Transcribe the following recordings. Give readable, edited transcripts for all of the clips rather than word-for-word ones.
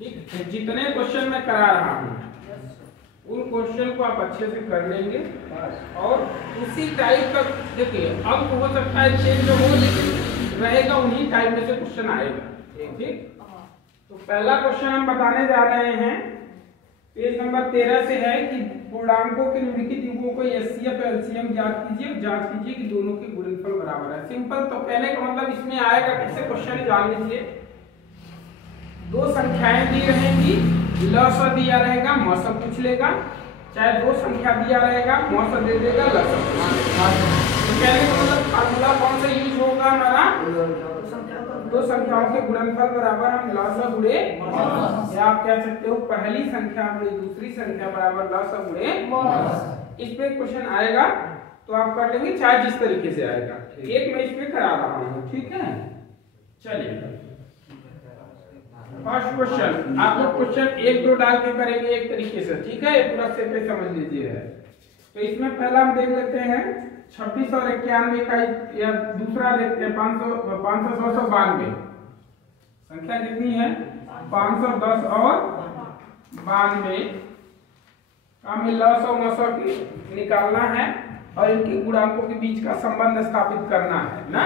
ठीक है, जितने क्वेश्चन मैं करा रहा हूँ उन क्वेश्चन को आप अच्छे से कर लेंगे और उसी टाइप का देखिए अंक हो सकता है चेंज हो लेकिन रहेगा उन्हीं टाइप में से क्वेश्चन आएगा। ठीक, तो पहला क्वेश्चन हम बताने जा रहे हैं पेज नंबर 13 से है कि पूर्णांकों के निम्नलिखित युग्मों को एचसीएफ एलसीएम ज्ञात कीजिए, जांच कीजिए कि दोनों के गुणनफल बराबर है। सिंपल, तो कहने का मतलब इसमें आएगा कैसे क्वेश्चन जान लीजिए। दो संख्याएं दी रहेंगी, लस दिया रहेगा, मौस पूछ लेगा, चाहे दो संख्या दिया रहेगा मौस दे देगा, लस तो कहने का मतलब फार्मूला कौन सा यूज होगा हमारा, दो संख्याओं के गुणनफल बराबर हम लस गुणे, या आप कह सकते हो पहली संख्या गुणे दूसरी संख्या बराबर लस गुणे। इस पे क्वेश्चन आएगा तो आप कर लेंगे चाहे जिस तरीके से आएगा। एक मैं इस पे करा रहा हूँ, ठीक है। चलिए फर्स्ट क्वेश्चन, आप लोग क्वेश्चन 1-2 डाल के करेंगे एक तरीके से, ठीक है, पूरा स्टेप पे समझ लीजिए। तो इसमें पहला हम देख लेते हैं 26 और 91 का, या दूसरा देखते हैं 592 संख्या कितनी है, 510 और 92 का हमें लस और मस की निकालना है और इनके गुणांकों के बीच का संबंध स्थापित करना है ना।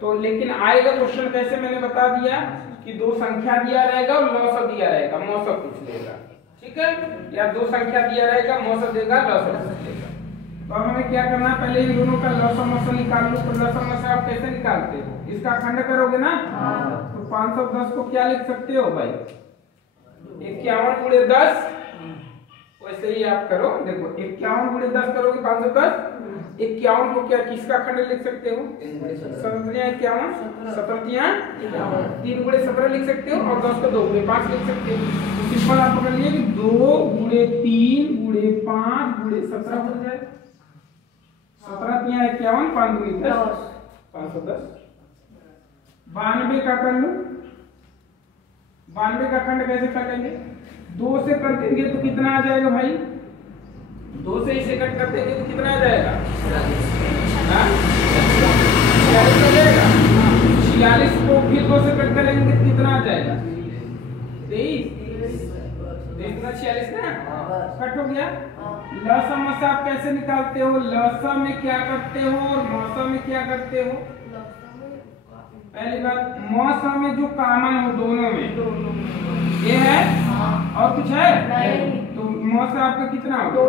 तो लेकिन आएगा क्वेश्चन कैसे, मैंने बता दिया कि दो संख्या दिया रहेगा और लस दिया रहेगा, मौस पूछ लेगा, ठीक है, या दो संख्या दिया रहेगा मौस देगा, लस पूछ लेगा। तो अब हमें क्या करना है, पहले इन दोनों का लस और मस निकाल लो। तो लस और मस आप कैसे निकालते हो, इसका खंड करोगे ना। तो 510 को क्या लिख सकते हो भाई, 51 गुणे 10, वैसे ही आप करो। देखो 51 गुणे 10 करोगे 510, 51 को क्या किसका खंड लिख सकते हो, 51, 3 गुणे 17 लिख सकते हो और 10 को 2 गुणे 5 लिख सकते हो। तो सिंपल आप पकड़ लिए कि 2 गुणे 3 गुणे 5 गुणे 17 हो जाए, 17 3 51, 5 गुणे 10, 510। 92 का कर लो, 92 का खंड कैसे कर लेंगे, 2 से कर देंगे तो कितना आ जाएगा भाई, 2 से इसे कट कर देंगे तो कितना आ जाएगा, 46 आ जाएगा। 46 को फिर 2 से कट करेंगे तो कितना आ जाएगा, 23 गुना 46 ना, कट हो गया। लसा मसा आप कैसे निकालते हो, लसा में क्या करते हो और मौसा में क्या करते हो। पहली बात, मौसा में जो कॉमन हो दोनों में ये है और कुछ है नहीं, तो मौसा आपका कितना हो, 2।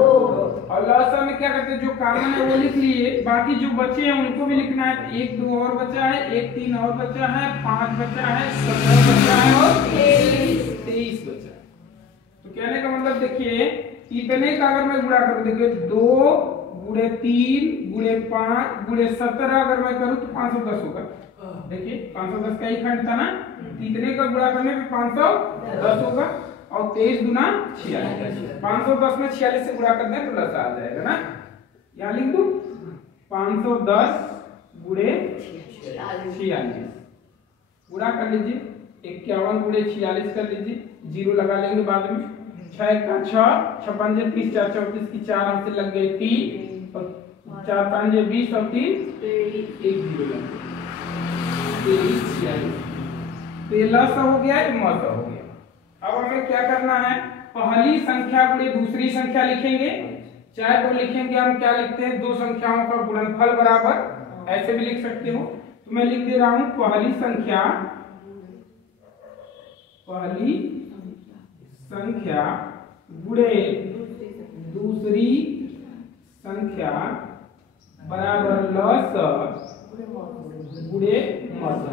और लसा में क्या करते हैं, जो कॉमन है वो लिख लिए, बाकी जो बचे हैं उनको भी लिखना है। 1 2 और बचा है, 1 3 और बचा है, 5 बचा है, 17 बचा है और 23 बचा है। तो कहने का मतलब देखिए इतने का अगर मैं गुणा करूं, देखिए 2 गुणे 3 गुणे 5 गुणे 17 अगर मैं करूं तो 510 होगा। देखिए 510 का ही खंड था ना, इतने का गुणा करने पे 510 होगा और 23 गुना 46, 510 में 46 से गुणा करने तो लस आ जाएगा ना। यहाँ लिख दूं 510 गुणे 46 गुणा कर लीजिए, 51 गुणे 46 कर लीजिए, 0 लगा लेंगे बाद में। 6 का 6, 6 5 30, 4 34 की 4 हमसे लग गए 3 और 4 5 20 और 3 1 0 लग गया, 23 46। तो ये लस हो गया, ये मौस हो गया। अब हमें क्या करना है, पहली संख्या गुणे दूसरी संख्या लिखेंगे, चाहे तो लिखेंगे हम क्या लिखते हैं, दो संख्याओं का गुणनफल बराबर, ऐसे भी लिख सकते हो। तो मैं लिख दे रहा हूं पहली संख्या गुणे दूसरी संख्या बराबर लस गुणे मौस।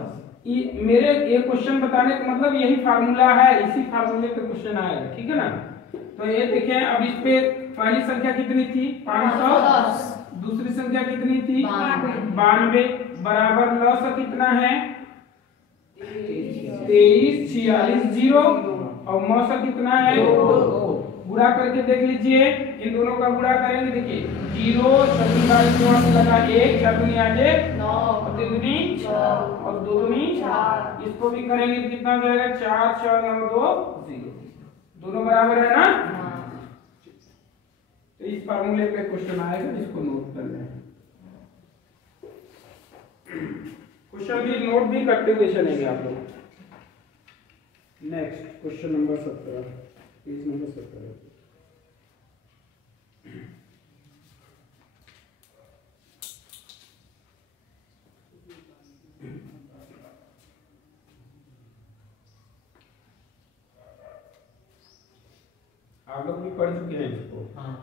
मेरे ये क्वेश्चन बताने का मतलब यही फार्मूला है, इसी फार्मूले पे क्वेश्चन आएगा, ठीक है ना। तो ये देखें, अब इस पे पहली संख्या कितनी थी 510, दूसरी संख्या कितनी थी 92 बराबर लस कितना है 23 46 0 और मौस कितना है 2। गुणा करके देख लीजिए, इन दोनों का गुणा करेंगे, देखिए 0 7 लगा 1 4 दूनी आज 9 और 3 दूनी 6 और 2 दूनी 4, इसको भी करेंगे तो कितना हो जाएगा 4 4 9 2 0, दोनों बराबर है ना। तो इस फार्मूले पे क्वेश्चन आएगा, इसको नोट कर लें। क्वेश्चन भी नोट भी करते हुए चलेंगे आप लोग। Next question number 17, page number 17। आप लोग भी पढ़ चुके हैं इसको? हाँ।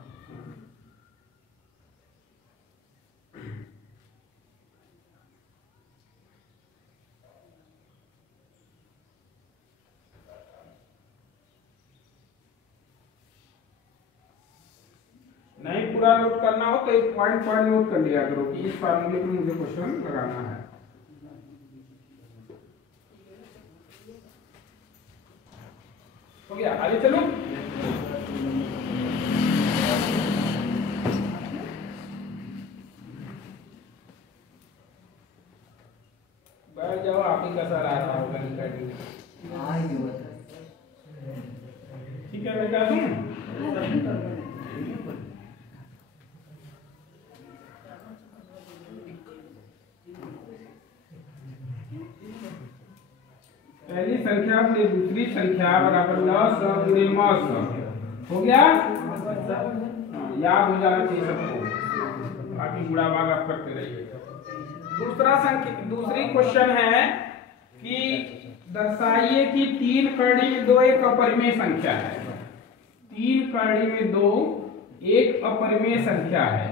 नहीं पूरा नोट करना हो तो एक पॉइंट नोट कर लिया करो कि इस फार्मूले पे मुझे क्वेश्चन लगाना है। हो गया, आगे चलो। बैठ जाओ, आप ही का सर आ रहा होगा निकल। ठीक है बेटा, तुम पहली संख्या गुणे दूसरी संख्या बराबर 10 गुणे 900 हो गया। याद हो जाना चाहिए सबको, बाकी गुणा भाग आप करते रहिए। दूसरी क्वेश्चन है कि दर्शाइए कि 3 कड़ी में 2 एक अपरिमेय संख्या है। 3 कड़ी में 2 एक अपरिमेय संख्या है।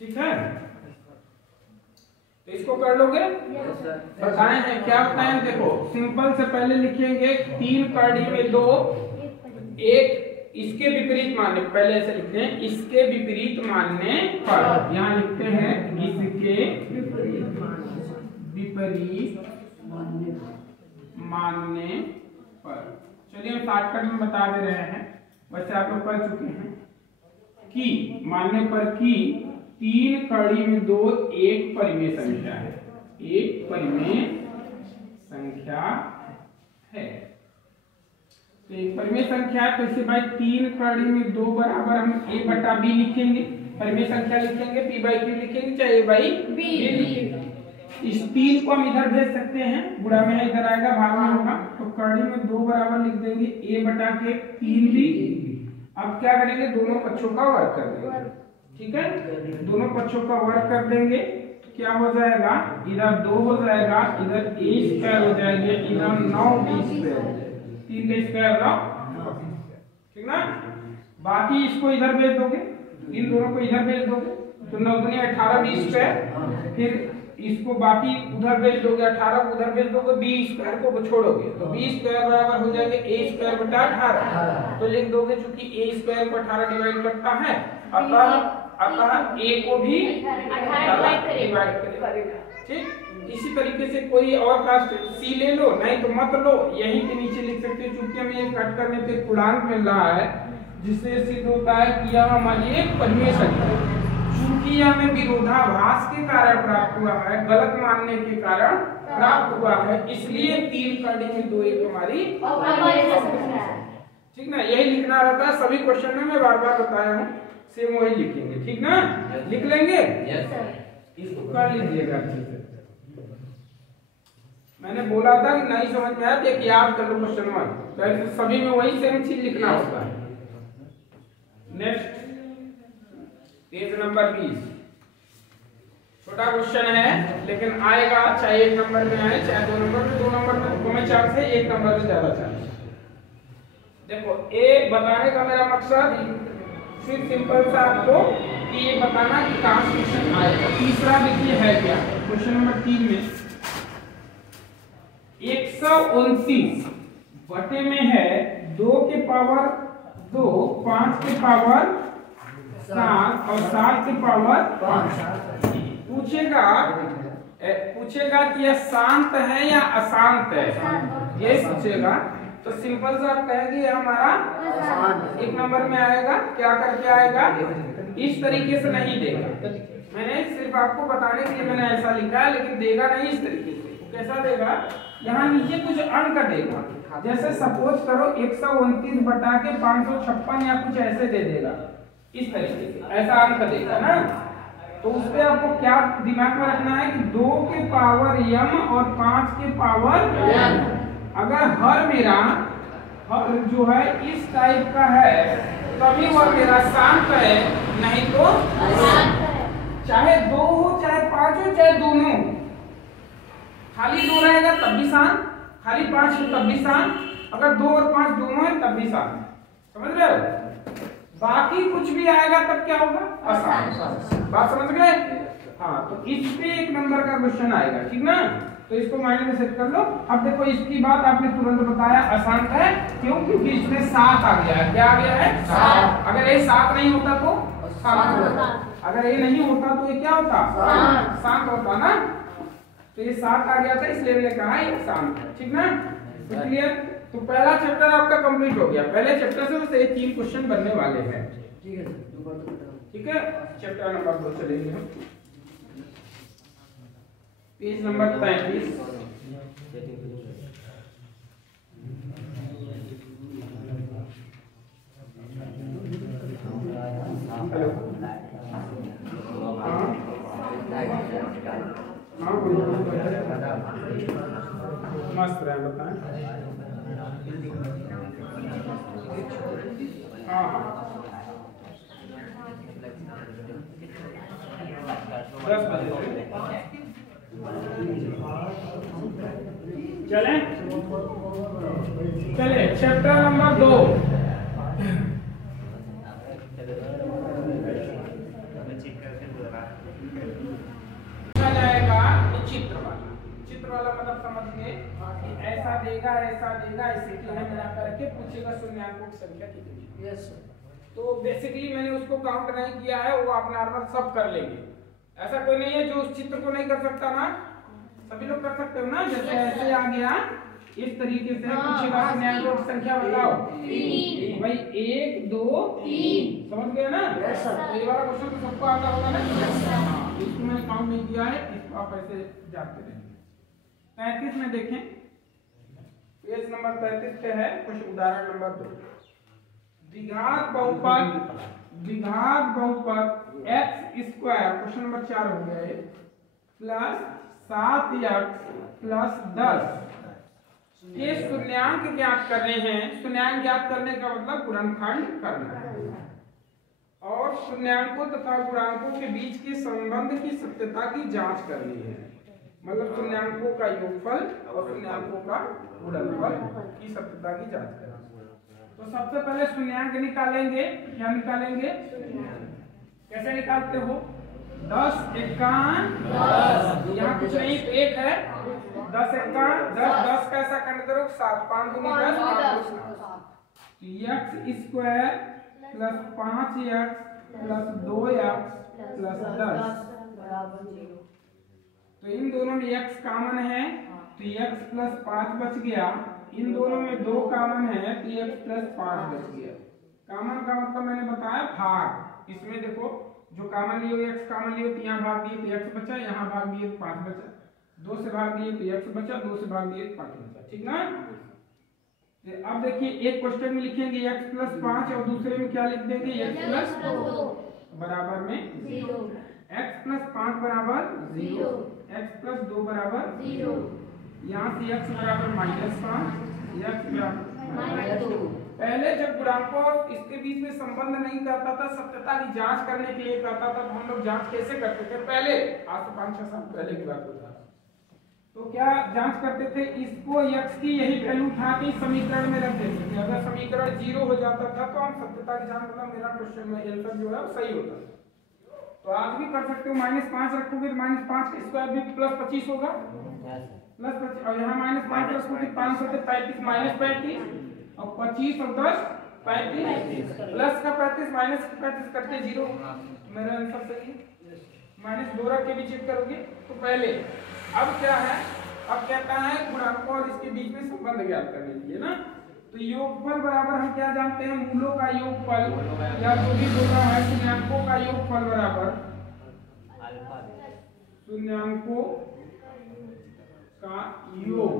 ठीक है, तो इसको कर लोगे? बताए हैं क्या बताए? देखो सिंपल से पहले लिखेंगे 3 कड़ी में 2 एक, इसके विपरीत मानने, पहले ऐसे लिखते हैं इसके विपरीत मानने पर। यहाँ लिखते हैं इसके विपरीत मानने पर। चलिए हम शॉर्टकट में बता दे रहे हैं, वैसे आप लोग पढ़ चुके हैं कि मानने पर कि 3 कड़ी में 2 एक परिमेय संख्या है। एक परिमेय संख्या है, तो एक परिमेय संख्या है, तो इसे भाई 3 कड़ी में 2 बराबर हम a बटा b लिखेंगे। परिमेय संख्या लिखेंगे, p बाई q लिखेंगे, चाहे a बाई b लिखेंगे। इस 3 को हम इधर भेज सकते हैं, गुणा में इधर आएगा, भाग में होगा, तो कड़ी में 2 बराबर लिख देंगे a बटा के 3b। अब क्या करेंगे, दोनों पक्षों का वर्ग कर देंगे। ठीक है, दोनों पक्षों का वर्ग कर देंगे, क्या हो जाएगा, इधर 2 हो जाएगा, इधर a स्क्वायर हो जाएगा, इधर 9b स्क्वायर, 3 का स्क्वायर 9, ठीक ना। बाकी इसको इधर भेज दोगे, इन दोनों को इधर भेज दोगे, तो 9 दूनी 18 b स्क्वायर, फिर इसको बाकी उधर भेज दोगे, 18 को उधर भेज दोगे, b स्क्वायर को छोड़ोगे, तो b स्क्वायर बराबर हो जाएगा a स्क्वायर बटा 18। तो लिख दोगे, चूंकि a स्क्वायर को 18 डिवाइड करता है, अतः a को भी 18 डिवाइड करेगा। ठीक, इसी तरीके से कोई और कास्ट c ले लो, नहीं तो मत लो, यहीं के नीचे लिख सकते हो, क्योंकि हमें ये कट करने पे गुणांक मिल रहा है, जिससे सिद्ध होता है कि यह हमारी एक परिमेय संख्या है। चूंकि यह हमें विरोधाभास के कारण प्राप्त हुआ है, गलत मानने के कारण प्राप्त हुआ है, इसलिए 3 कड़ी में 2 एक हमारी ठीक ना। यही लिखना रहता है सभी क्वेश्चन में, मैं बार बार बताया हूँ, सेम वही लिखेंगे, ठीक ना। लिख लेंगे, इसको कर लीजिएगा अच्छे से। मैंने बोला था कि नहीं समझ में आया तो याद कर लो क्वेश्चन 1, तो सभी में वही सेम चीज लिखना होता है। नेक्स्ट पेज नंबर 20, छोटा क्वेश्चन है लेकिन आएगा, चाहे 1 नंबर में आए चाहे 2 नंबर में, 2 नंबर में कम चांस है, 1 नंबर में ज्यादा चांस। देखो ए बताने का मेरा मकसद सिर्फ सिंपल सा आपको कि ये बताना कि कहां से क्वेश्चन आएगा। तीसरा देखिए है क्या, क्वेश्चन नंबर 3 में 129 बटे में है 2 के पावर 2, 5 के पावर 7 और 7 के पावर 5। पूछेगा कि यह शांत है या अशांत है, ये पूछेगा, तो सिंपल से आप कहेंगे ये हमारा 1 नंबर में आएगा। क्या करके आएगा, इस तरीके से नहीं देगा, मैंने सिर्फ आपको बताने के लिए मैंने ऐसा लिखा है, लेकिन देगा नहीं इस तरीके से। कैसा देगा, यहाँ नीचे कुछ अंक देगा, जैसे सपोज करो 129 बटा के 556 या कुछ ऐसे दे देगा, इस तरीके से ऐसा अंक देगा ना, तो उस पे आपको क्या दिमाग में रखना है कि 2 के पावर m और 5 के पावर n। अगर हर मेरा हर जो है इस टाइप का है तभी वह मेरा शांत है, नहीं तो चाहे 2 हो चाहे 5 हो चाहे दोनों, खाली 2 रहेगा तब भी शांत, खाली 5 हो तब भी शांत, अगर 2 और 5 दोनों है तब भी शांत। समझ रहे हो? बाकी कुछ भी आएगा तब क्या होगा? अशांत। बात समझ गए? हाँ, तो इस पे 1 नंबर का क्वेश्चन आएगा, ठीक ना? तो इसको माइंड में सेट कर लो। अब देखो इसकी बात आपने तुरंत बताया अशांत है, क्यों? क्योंकि इसमें 7 आ गया है। क्या आ गया है? 7। अगर ये 7 नहीं होता तो शांत होता, अगर ये नहीं होता तो ये क्या होता? शांत होता ना। तो ये 7 आ गया था, इसलिए मैंने कहा ये शांत है, ठीक ना? क्लियर? तो पहला चैप्टर आपका कंप्लीट हो गया। पहले चैप्टर से बस ये 3 क्वेश्चन बनने वाले हैं, ठीक है? ठीक है, चैप्टर नंबर 2 चलेंगे हम। Page number 33। हेलो, हाँ मस्त रहे, बताएं। हाँ 10 बजे चले चले चैप्टर नंबर 2। जाएगा चित्र वाला। चित्र वाला मतलब समझ गए कि ऐसा देगा इसे मिला करके पूछेगा शून्याङ्कों की संख्या कितनी है। यस। तो बेसिकली मैंने उसको काउंट नहीं किया है, वो आप नॉर्मल सब कर लेंगे। ऐसा कोई नहीं है जो उस चित्र को नहीं कर सकता ना, सभी लोग कर सकते हो ना। जैसे ऐसे आ गया, इस तरीके से पूछेगा शून्याङ्कों की संख्या बताओ। 3 भाई 1 2 3, समझ गए ना? Yes sir. ये वाला क्वेश्चन तो सबको आता होगा ना? Yes sir. इसको मैंने काउंट नहीं किया है, इसको आप ऐसे जाते रहेंगे। 35 में देखें, पेज नंबर 35 पे है कुछ उदाहरण नंबर 2। द्विघात बहुपद x स्क्वायर, क्वेश्चन नंबर 4 हो गया है, प्लस 7x प्लस 10 ये शून्याङ्क ज्ञात कर रहे हैं। शून्याङ्क ज्ञात करने का मतलब गुणनखंड करना है और शून्याङ्कों तथा गुणांकों के बीच के संबंध की सत्यता की जांच करनी है। मतलब शून्याङ्कों का योगफल और शून्याङ्कों का गुणनफल की सत्यता की जांच करनी है। तो सबसे पहले शून्याङ्क निकालेंगे। क्या निकालेंगे? कैसे निकालते हो? 10 एकान 10, यहाँ कुछ नहीं तो 1 है, 10 एकान 10, 10 का ऐसा करने करो 7, 5 दूनी 10, 5 x square plus 5x plus 2x plus 10 बराबर 0। तो इन दोनों में x कॉमन है तो x प्लस 5 बच गया, इन दोनों में 2 कॉमन है तो x प्लस 5 बच गया। कॉमन का मतलब मैंने बताया भाग। इसमें देखो जो कॉमन लियो x कॉमन लियो तो यहाँ भाग दिए तो x बचा, यहाँ भाग दिए तो 5 बचा, 2 से भाग दिए तो x बचा, 2 से भाग दिए तो 5 बचा, ठीक ना? अब देखिए एक क्वेश्चन में लिखेंगे x प्लस 5 और दूसरे में क्या लिख देंगे? x प्लस 2 बराबर में 0, x प्लस 5 बराबर 0, x प्लस 2 बराबर 0, यहाँ से x बराबर -5, x बराबर -2। पहले जब गुणांकों इसके बीच में संबंध नहीं करता था, सत्यता की जांच करने के लिए करता था, तो हम लोग जांच कैसे करते थे? पहले आज से 5-6 साल पहले की बात होता, तो क्या जांच करते थे? इसको x की यही वैल्यू उठा के समीकरण में रख देते थे। अगर समीकरण 0 हो जाता था तो हम सत्यता की जांच, मतलब मेरा क्वेश्चन में आंसर जो है वो सही होता है। तो आज भी कर सकते हो, -5 रखोगे तो -5 का स्क्वायर भी प्लस 25 होगा, प्लस 25, और यहाँ -5 रखोगे 5 होते 35 -35 और 25 और 10 35, प्लस का 35 माइनस का 35 करते 0, मेरा आंसर सही है। -2 रख के भी चेक करोगे तो पहले। अब क्या है? अब कहता है गुणांकों और इसके बीच में संबंध ज्ञात करने के लिए ना, तो योगफल बराबर हम क्या जानते हैं? मूलों का योगफल या जो भी बोल रहा है शून्याङ्कों का योगफल बराबर शून्याङ्कों का योग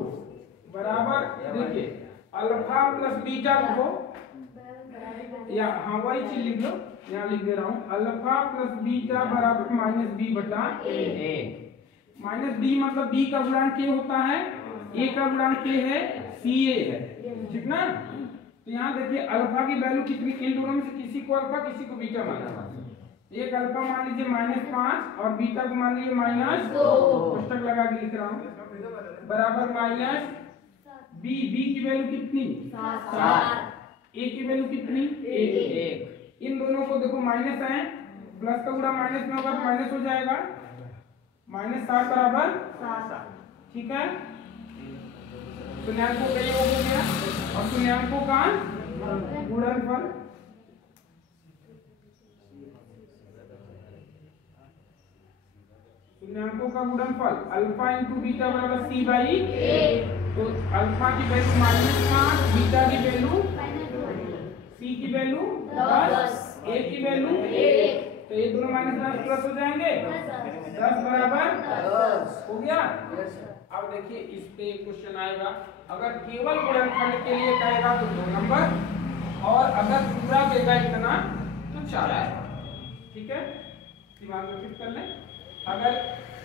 बराबर, देखिए अल्फा प्लस बीटा को, या हाँ वही चीज लिख लो, यहाँ लिख दे रहा हूँ अल्फा प्लस बीटा बराबर माइनस बी बटा ए। माइनस बी मतलब बी का गुणांक के होता है, ए का गुणांक के है, सी ए है, ठीक ना। तो यहाँ देखिए अल्फा की वैल्यू कितनी, इन दोनों में से किसी को अल्फा किसी को बीटा माना। एक अल्फा मान लीजिए -5 और बीटा को मान लीजिए -2, पुस्तक लगा के लिख रहा हूँ, बराबर माइनस बी, बी की वैल्यू कितनी 7, ए की वैल्यू कितनी 1। इन दोनों को देखो माइनस है, प्लस का गुणा माइनस में होगा तो माइनस हो जाएगा, -7 बराबर 7, ठीक है। शून्याङ्कों का योग हो गया और शून्याङ्कों का गुणनफल। शून्याङ्कों का गुणनफल अल्फा इंटू बीटा बराबर सी बाई ए। तो अल्फा की वैल्यू -5, बीटा की वैल्यू, सी की वैल्यू 10, ए की वैल्यू 1। तो ये दोनों माइनस प्लस हो जाएंगे, 10 बराबर 10 हो गया। अब देखिए इस पे क्वेश्चन आएगा, अगर केवल गुणनफल के लिए कहेगा तो 2 नंबर, और अगर पूरा देगा इतना तो 4 आएगा, ठीक है, दिमाग में फिट कर लें। अगर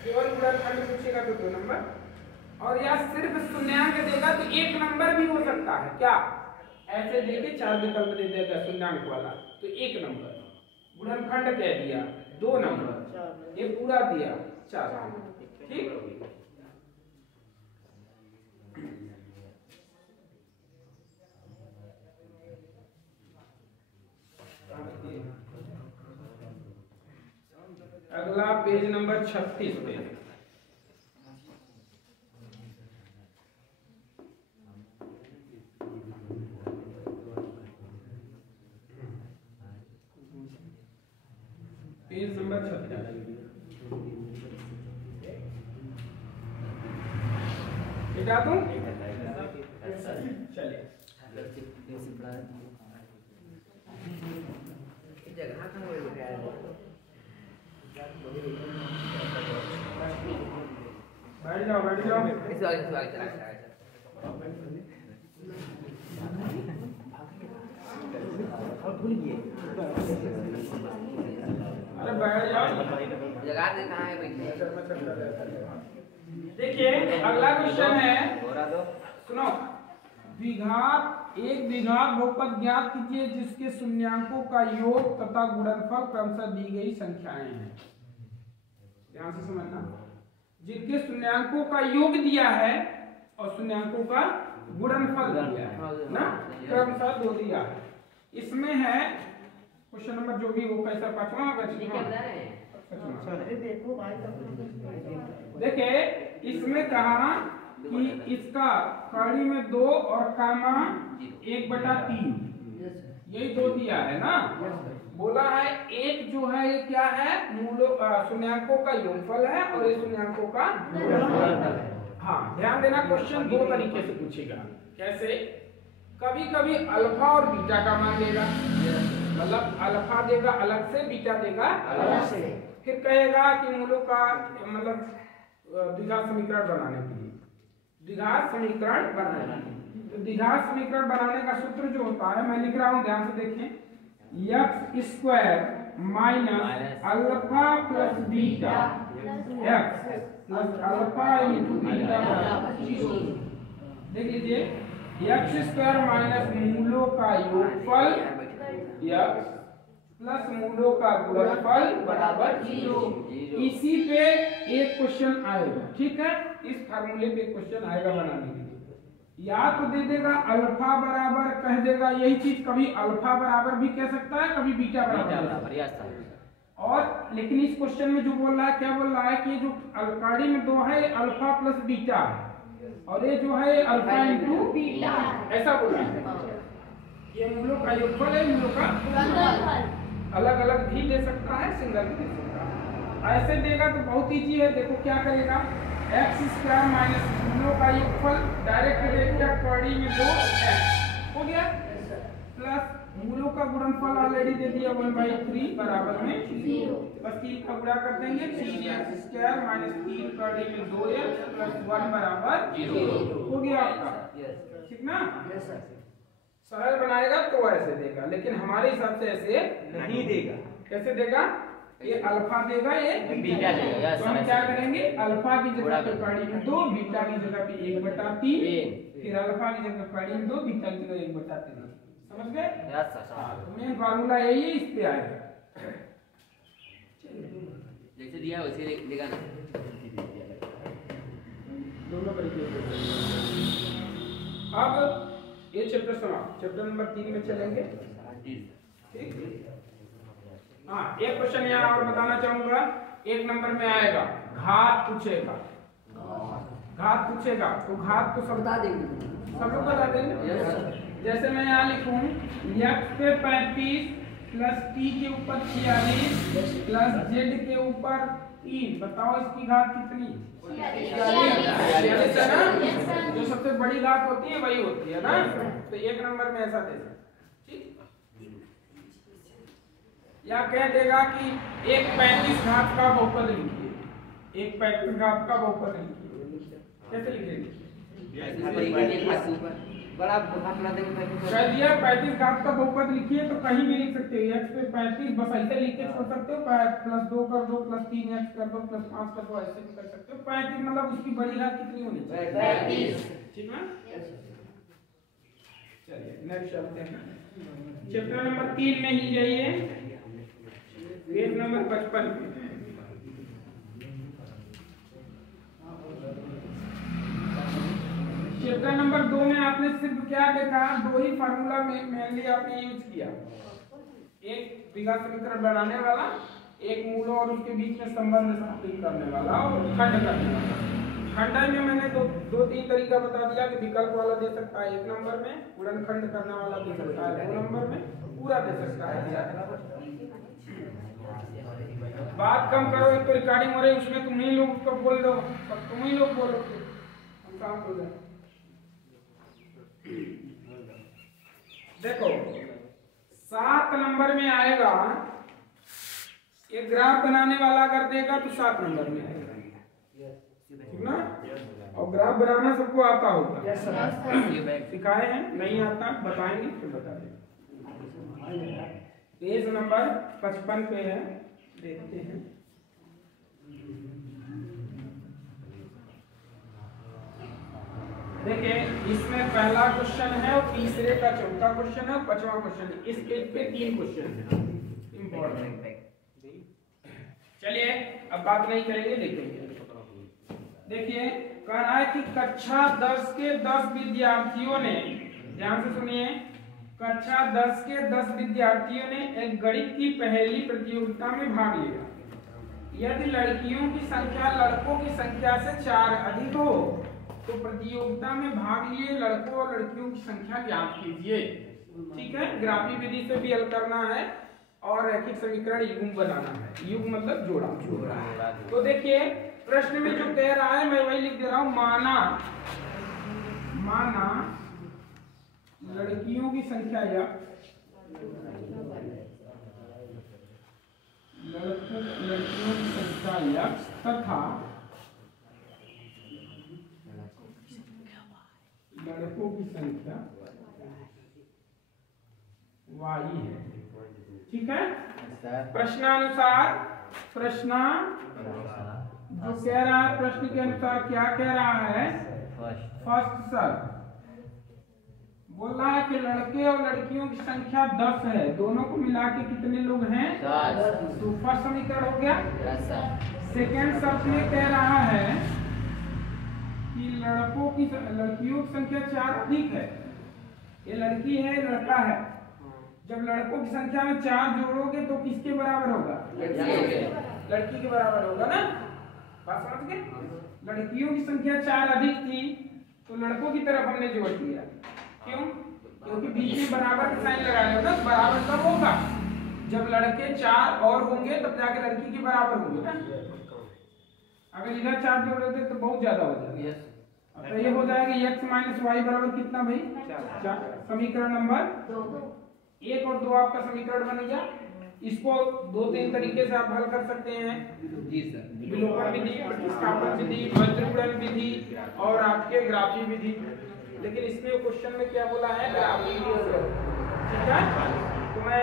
केवल गुणनफल पूछेगा तो 2 नंबर, और या सिर्फ शून्याङ्क देगा तो 1 नंबर भी हो सकता है। क्या ऐसे देके 4 विकल्प दे देगा शून्याङ्क वाला तो 1 नंबर, गुणनखंड कह दिया 2 नंबर, ये पूरा दिया 4 नंबर, ठीक। अगला पेज नंबर 36 पे पेज नंबर 36 बेटा तुम चलिए बैठ जाओ बैठ जाओ। अरे बैठ जाओ, जगह दे कहाँ है बैठने। देखिए अगला क्वेश्चन है, सुनो। द्विघात एक द्विघात बहुपद ज्ञात कीजिए जिसके शून्याङ्कों का योग तथा गुणनफल क्रमशः दी गई संख्याएं हैं। ध्यान से समझना, जिनके शून्याङ्कों का योग दिया है और शून्याङ्कों का गुणनफल दिया है ना, क्रमशः 2 दिया है। इसमें है क्वेश्चन नंबर जो भी वो कैसा 5वां देखिए, इसमें कहा कि इसका कड़ी में 2 और कामा 1/3, यही 2 दिया है ना। बोला है एक जो है ये क्या है, मूलों शून्याङ्कों का योगफल है और ये शून्याङ्कों का गुणनफल है। हाँ ध्यान देना, क्वेश्चन 2 तरीके से पूछेगा। कैसे, कभी कभी अल्फा और बीटा का मान देगा, मतलब अल्फा देगा अलग से, बीटा देगा अलग से। फिर कहेगा कि मूलों का मतलब द्विघात समीकरण बनाने के लिए, द्विघात समीकरण बनाने, तो द्विघात समीकरण बनाने का सूत्र जो होता है मैं लिख रहा हूँ, ध्यान से देखें, x² minus alpha plus beta x plus alpha into beta बराबर 0। देख लीजिए, x² माइनस मूलों का योगफल x प्लस मूलों का गुणनफल बराबर 0। इसी पे एक क्वेश्चन आएगा, ठीक है, इस फार्मूले पे क्वेश्चन आएगा बनाने के लिए। या तो दे देगा अल्फा बराबर, कह देगा यही चीज, कभी अल्फा बराबर भी कह सकता है, कभी बीटा बराबर। और लेकिन इस क्वेश्चन में जो बोल रहा है, क्या बोल रहा है कि जो अलकाड़ी में 2 है अल्फा प्लस बीटा है, और ये जो है अल्फा इंटू बीटा, ऐसा बोल रहा है। ये मूलों का योगफल है, मूलों का गुणनफल, अलग अलग भी दे सकता है, सिंगल भी दे सकता है। ऐसे देगा तो बहुत ईजी है, देखो क्या करेगा, x² माइनस मूलों का योगफल डायरेक्ट देखिए, कड़ी में 2 x हो गया, प्लस मूलों का गुणनफल ऑलरेडी दे दिया 1/3 बराबर में 0। बस 3 का गुणा कर देंगे, 3x² माइनस 3 कड़ी में 2x प्लस 1 बराबर 0 हो गया आपका, ठीक ना। सरल बनाएगा तो ऐसे देगा, लेकिन हमारे हिसाब से ऐसे नहीं देगा। कैसे देगा? ये अल्फा देगा, ये बीटा देगा। तो हम क्या करेंगे? अल्फा की जगह पे पढ़ी में 2, बीटा की जगह पे 1/3, फिर अल्फा की जगह पढ़ी में 2, बीटा की जगह 1/3। समझ गए? तो मेन फार्मूला यही है, इस पे आएगा। जैसे दिया वैसे देगा ना, दोनों तरीके से। अब ये चैप्टर समाप्त। चैप्टर नंबर 3 में चलेंगे। ठीक। हाँ, एक क्वेश्चन यहाँ और बताना चाहूंगा। 1 नंबर में आएगा घात पूछेगा। घात पूछेगा तो घात तो सब बता देंगे, सब लोग बता देंगे। जैसे मैं यहाँ लिखूं x पे 35 प्लस t के ऊपर 46 प्लस z के ऊपर 3, बताओ इसकी घात कितनी? 46 है ना? जो सबसे बड़ी घात होती है वही होती है ना। तो 1 नंबर में ऐसा दे सकते। या कह देगा कि एक 35 घात का बहुपद लिखिए। एक 35 घात का बहुपद लिखिए। कैसे लिखेंगे? बड़ा घात ला देंगे। कह दिया 35 घात का बहुपद लिखिए, तो कहीं भी लिख सकते हो। x पे 35 बस ऐसे लिख के छोड़ सकते हो, +2 कर दो, +3x कर दो, +5 कर दो, ऐसे भी कर सकते हो। 35 मतलब उसकी बड़ी घात कितनी होनी चाहिए? 35। ठीक है। चलिए नेक्स्ट चलते हैं। चैप्टर नंबर 3 में ही जाइए, पेज नंबर 55। चैप्टर नंबर 2 में आपने सिर्फ क्या देखा? 2 ही फार्मूला में मेनली आपने यूज किया। एक द्विघात समीकरण बनाने वाला, एक मूलों और उसके बीच में संबंध स्थापित करने वाला, और खंड करने वाला। खंड में मैंने 2-3 तरीका बता दिया कि विकल्प वाला दे सकता है 1 नंबर में, गुणनखंड करने वाला दे सकता है 2 नंबर में, पूरा दे सकता है। बात कम करो, एक तो रिकॉर्डिंग हो रही है, उसमें तुम ही लोग तो बोल दो, सब तुम ही लोग बोलोगे, हम काम हो जाए। देखो 7 नंबर में आएगा, एक ग्राफ बनाने वाला अगर देगा तो 7 नंबर में आएगा, ठीक ना? और ग्राफ बनाना सबको आता होगा, सिखाए हैं? नहीं आता बताएंगे फिर बता देंगे। पेज नंबर 55 पे है, देखते हैं। देखिए इसमें पहला क्वेश्चन है, और तीसरे का चौथा क्वेश्चन है, और 5वां क्वेश्चन है। इस पेज पे 3 क्वेश्चन है इंपॉर्टेंट। चलिए अब बात नहीं करेंगे, देखेंगे। देखिए कह रहा है कि कक्षा 10 के 10 विद्यार्थियों ने, ध्यान से सुनिए, कक्षा 10 के 10 विद्यार्थियों ने एक गणित की पहेली प्रतियोगिता में भाग लिया। यदि लड़कियों की संख्या लड़कों की संख्या से 4 अधिक हो तो प्रतियोगिता में भाग लिए लड़कों और लड़कियों की संख्या ज्ञात कीजिए। ठीक है, ग्राफी विधि से भी हल करना है और रैखिक समीकरण युग्म बनाना है। युग्म मतलब जोड़ा। तो देखिए प्रश्न में जो कह रहा है मैं वही लिख दे रहा हूं। माना लड़कियों की संख्या या लड़कियों की संख्या या तथा लड़कों की संख्या y है। ठीक है, प्रश्नानुसार, प्रश्न जो कह रहा है प्रश्न के अनुसार क्या कह रहा है? फर्स्ट सर बोल रहा है कि लड़के और लड़कियों की संख्या 10 है, दोनों को मिला के कितने लोग हैं? 10। तो फर्स्ट समीकरण हो गया। सेकेंड शर्त में कह रहा है कि लड़कियों की संख्या 4 अधिक है। ये लड़की है, लड़का है। जब लड़कों की संख्या में 4 जोड़ोगे तो किसके बराबर होगा? लड़की के बराबर होगा ना। बात समझ गए? लड़कियों की संख्या 4 अधिक थी तो लड़कों की तरफ हमने जोड़ दिया। क्यों? क्योंकि बीच में बराबर का साइन लगा रहे हो ना। बराबर कब होगा? जब लड़के 4 और होंगे तब जाके लड़की के बराबर होंगे ना। अगर इधर 4 जोड़ देते तो बहुत ज्यादा हो जाएगा। तो ये हो जाएगा x माइनस वाई बराबर कितना भाई? 4। समीकरण नंबर 1 और 2 आपका समीकरण बन गया। इसको 2-3 तरीके से आप हल कर सकते हैं। जी सर, विलोपन विधि, प्रतिस्थापन विधि, वज्रगुणन विधि और आपके ग्राफी विधि। लेकिन इसमें क्वेश्चन में क्या बोला है ग्राफिक यूज, ठीक है। तो मैं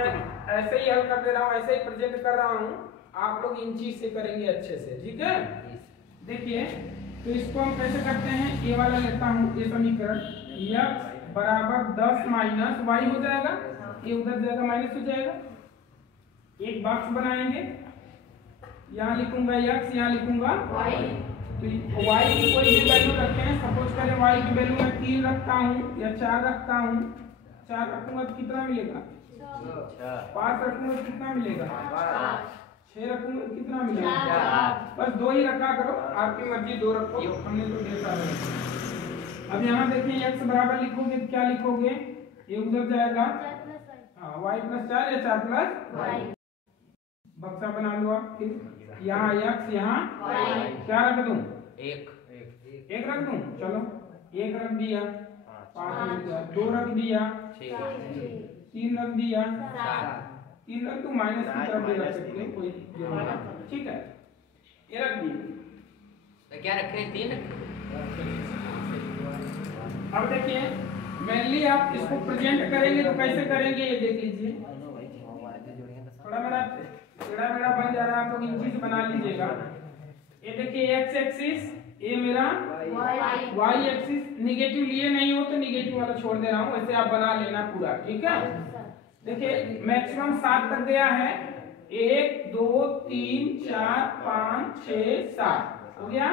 ऐसे ही हल कर दे रहा हूँ, ऐसे ही प्रेजेंट कर रहा हूँ, आप लोग इन चीज से करेंगे अच्छे से, ठीक है। देखिए तो इसको हम कैसे करते हैं, ये वाला लेता हूँ, ये समीकरण x बराबर 10 माइनस वाई हो जाएगा, ये उधर जाएगा माइनस हो जाएगा, एक बॉक्स बनाएंगे, यहाँ लिखूंगा x, यहाँ लिखूंगा y, तो y की कोई भी वैल्यू रखते हैं, सपोज करें y की वैल्यू मैं 3 रखता हूँ या 4 रखता हूँ, 4 रखूंगा तो कितना मिलेगा, 5 रखूंगा तो कितना मिलेगा, 6 रखूंगा तो कितना मिलेगा, बस 2 ही रखा करो, आपकी मर्जी 2 रखो, हमने तो देखा है। अब यहाँ देखिए x बराबर लिखोगे तो क्या लिखोगे, ये उधर जाएगा y प्लस 4 या 4 प्लस y, बक्सा बना लो आप, फिर यहाँ x यहाँ क्या रख दूं, एक रख दूं, चलो 1 रख दिया, 5 मिल गया, 2 रख दिया, 3 रख दिया, 3 रख दूं, माइनस की तरफ भी रख सकते हैं, कोई जरूरत नहीं, ठीक है, ये रख दिए। तो क्या रखे, 3। अब देखिए मेनली आप इसको प्रेजेंट करेंगे तो कैसे करेंगे, ये देख लीजिए, थोड़ा मेरा बन जा रहा है, आप लोग इन चीज बना लीजिएगा। ये देखिए x एक्सिस, ये मेरा y एक्सिस, निगेटिव लिए नहीं हो तो निगेटिव वाला छोड़ दे रहा हूँ, वैसे आप बना लेना पूरा, ठीक है। देखिए मैक्सिमम 7 तक गया है, 1 2 3 4 5 6 7 हो गया,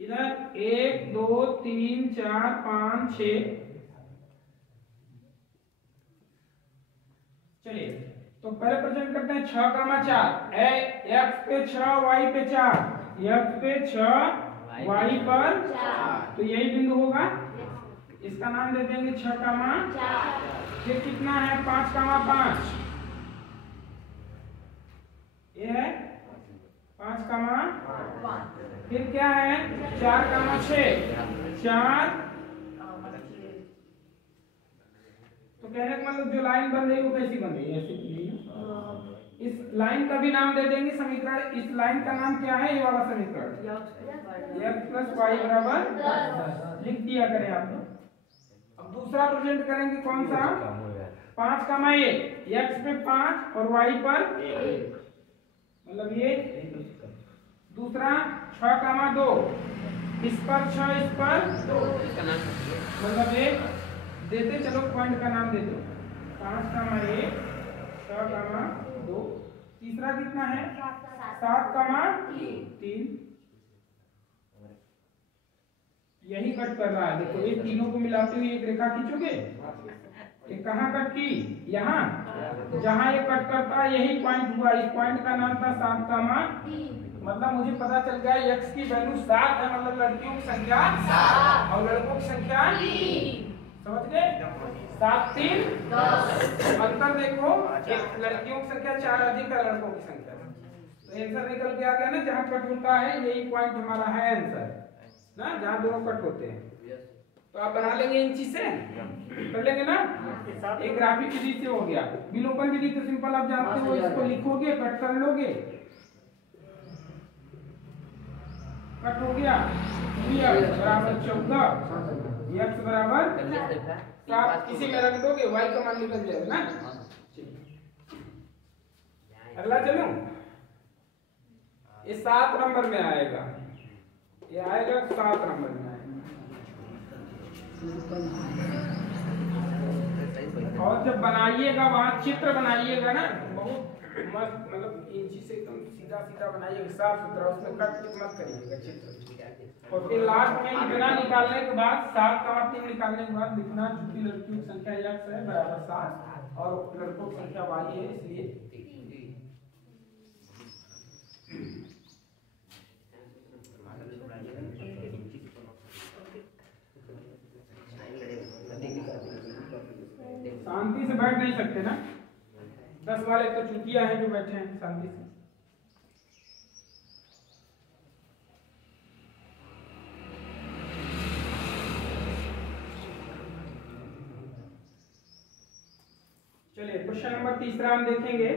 इधर 1 2 3 4 5 6, चलिए तो पहले प्रेजेंट करते हैं 6 कामा 4, x पे 6 y पे 4, x पे 6 y पर 4, तो यही बिंदु होगा, इसका नाम दे देंगे 6 कामा 4, फिर कितना है 5 कामा 5, ये है 5 कामा 5, फिर क्या है 4 कामा 6, 4, तो कहने का मतलब जो लाइन बन रही है वो कैसी बन रही है, ऐसी बन रही है। इस लाइन का भी नाम दे देंगे समीकरण, इस लाइन का नाम क्या है, ये वाला समीकरण x प्लस वाई बराबर 10 लिख दिया करें आप लोग। अब दूसरा प्रेजेंट करेंगे कौन सा, 5 कामा 1, x पे 5 और y पर 1, मतलब ये दूसरा 6 कामा 2, इस पर 6 इस पर 2, मतलब 1 देते, चलो पॉइंट का नाम दे दो, 5 कामा 1 6 कामा 2, तीसरा कितना है 7 कामा 3, यही कट कर रहा है, देखो ये तीनों को मिलाते हुए एक रेखा खींचोगे, ये कहाँ कट की, यहाँ, जहाँ ये कट करता है यही पॉइंट हुआ, इस पॉइंट का नाम था 7 कामा 3, मतलब मुझे पता चल गया x की वैल्यू 7 है, मतलब लड़कियों की संख्या 7 और लड़कों की संख्या 3, समझ गए, 7 3 10, अंतर देखो, एक लड़कियों की संख्या 4 अधिक है लड़कों की संख्या, तो आंसर निकल के आ गया ना, जहाँ कट होता है यही पॉइंट हमारा है आंसर ना, जहाँ दोनों कट होते हैं। तो आप बना लेंगे इन चीज से, कर लेंगे ना, एक ग्राफिक विधि से हो गया, विलोपन विधि तो सिंपल आप जानते हो, इसको लिखोगे कट कर लोगे, कट हो गया, बराबर 14, x बराबर 7, इसी में रख दोगे, y का मान निकल जाएगा ना। अगला चलो, ये 7 नंबर में आएगा, ये आएगा 7 नंबर में आएगा, और जब बनाइएगा वहां चित्र बनाइएगा ना, बहुत मस्त, मतलब इंची से एकदम सीधा सीधा बनाइएगा, साफ सुथरा, उसमें कट पिट मत करिएगा चित्र, और फिर लास्ट में इतना निकालने के बाद 7 कामा 3 निकालने के बाद लिखना, चूंकि लड़कियों की संख्या x है बराबर 7 और लड़कों की संख्या y है, इसलिए शांति से बैठ नहीं सकते ना, 10 वाले तो चुतिया हैं जो बैठे हैं शांति से। चलिए क्वेश्चन नंबर तीसरा हम देखेंगे,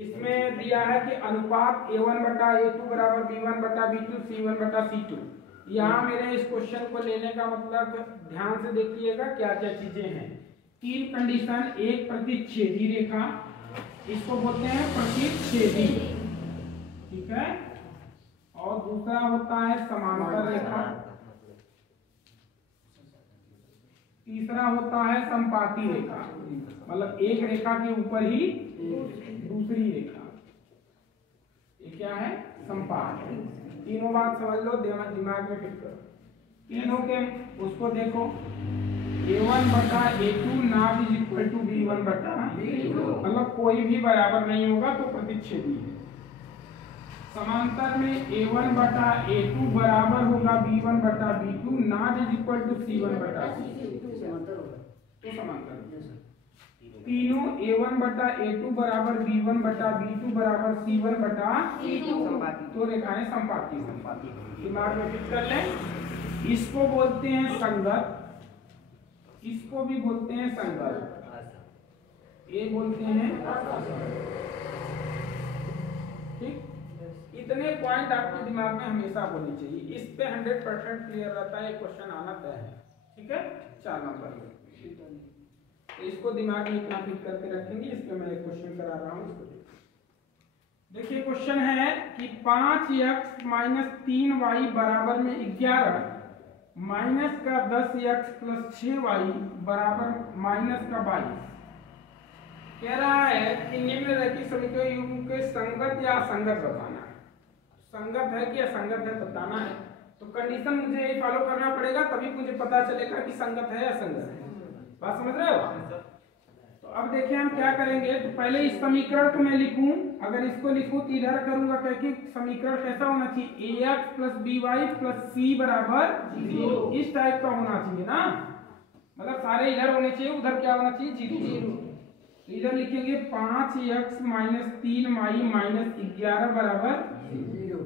इसमें दिया है कि अनुपात a1 बटा a2 बराबर b1 बटा b2 c1 बटा c2, यहाँ मेरे इस क्वेश्चन को लेने का मतलब ध्यान से देखिएगा क्या क्या चीजें हैं। 3 कंडीशन, एक प्रतिच्छेदी रेखा, इसको बोलते हैं प्रतिच्छेदी, ठीक है, और दूसरा होता है समांतर रेखा, तीसरा होता है संपाती रेखा, मतलब एक रेखा के ऊपर ही दूसरी रेखा, ये क्या है, संपात। तीनों बात समझ लो, दिमाग में फिट करो। तीनों के उसको देखो, A1 बटा A2 not is equal to B1 बटा B2, मतलब कोई भी बराबर नहीं होगा तो प्रतिच्छेदी है। समांतर में A1 बटा A2 बराबर होगा B1 बटा B2 not is equal to C1 बटा C2, तो समांतर। तीनों A1 बटा A2 बराबर B1 बटा B2 बराबर C1 बटा C2, तो रेखाएं संपाती। दिमाग में फिट कर लें। इसको बोलते हैं संगत, इसको भी बोलते हैं संगत, ये बोलते हैं, ठीक। इतने पॉइंट आपके दिमाग में हमेशा होने चाहिए, इस पे 100% क्लियर रहता है, क्वेश्चन आना तय है, ठीक है। 4 नंबर में तो इसको दिमाग में इतना फिट करके रखेंगे। इसमें मैं एक क्वेश्चन करा रहा हूँ, इसको देखिए। क्वेश्चन है कि 5x माइनस 3y बराबर में 11 माइनस का 10x प्लस 6y बराबर माइनस का 22। कह रहा है कि निम्नलिखित समीकरण के संगत या असंगत बताना है। संगत है कि असंगत है बताना है, तो कंडीशन मुझे ये फॉलो करना पड़ेगा, तभी मुझे पता चलेगा कि संगत है या असंगत है। बात समझ रहे हो? तो अब देखिए हम क्या करेंगे। तो पहले इस समीकरण को मैं लिखूं, अगर इसको लिखूं तो इधर करूंगा क्योंकि समीकरण कैसा होना चाहिए, ax plus by plus c बराबर 0, इस टाइप का होना चाहिए ना, मतलब सारे इधर होने चाहिए, उधर क्या होना चाहिए, 0। तो इधर लिखेंगे 5x माइनस 3y माइनस 11 बराबर 0।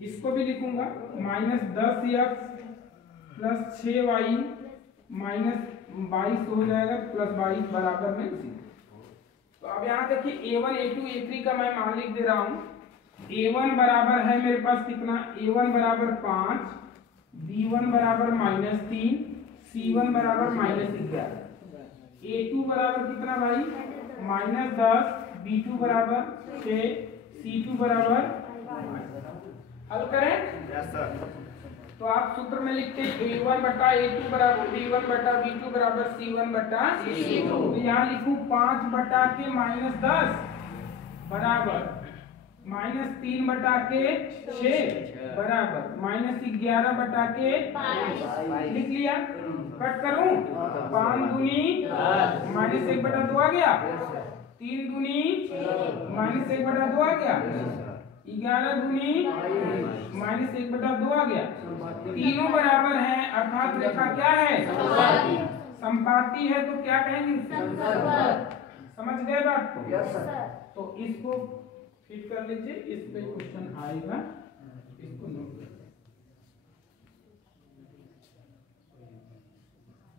इसको भी लिखूंगा minus 10x plus 6y minus 22 हो जाएगा प्लस 22 बराबर में 0। तो अब यहाँ देखिए A1 A2 A3 का मैं मान लिख दे रहा हूँ। A1 बराबर है मेरे पास कितना, A1 बराबर 5, B1 बराबर माइनस 3, C1 बराबर माइनस 11, A2 बराबर कितना भाई, माइनस 10, B2 बराबर 6, C2 बराबर। हल करें? Yes sir. तो आप सूत्र में लिखते हैं A1 बटा A2 बराबर B1 बटा B2 बराबर C1 बटा C2। तो यहाँ लिखूं 5 बटा के माइनस 10 बराबर माइनस 3 बटा के 6 बराबर माइनस 11 बटा के 5 लिख लिया। कट करूं, 5 दूनी माइनस 1 बटा 2 आ गया, 3 दूनी माइनस 1 बटा 2 आ गया, 11 दूनी माइनस 1 बटा 2 आ गया। तीनों बराबर हैं अर्थात रेखा क्या है, संपाती है, तो क्या कहेंगे, समझ गए बात को? Yes sir. तो इसको फिट कर लीजिए, इस पे क्वेश्चन आएगा, इसको नोट कर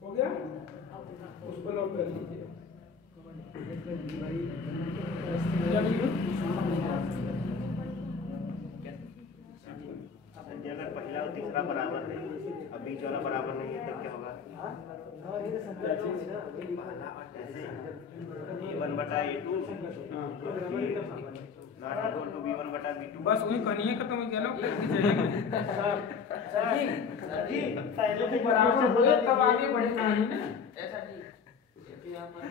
हो गया, उसको नोट कर लीजिए। अगर पहला और तीसरा बराबर है, अब बीच वाला बराबर नहीं है, तब क्या होगा? A1 बटा A2 not equal to B1 बटा B2। बस वही कहानी खत्म हो गया ना, जब बराबर हो गए तब आगे बढ़े कहानी ना। ऐसा जी यहाँ पर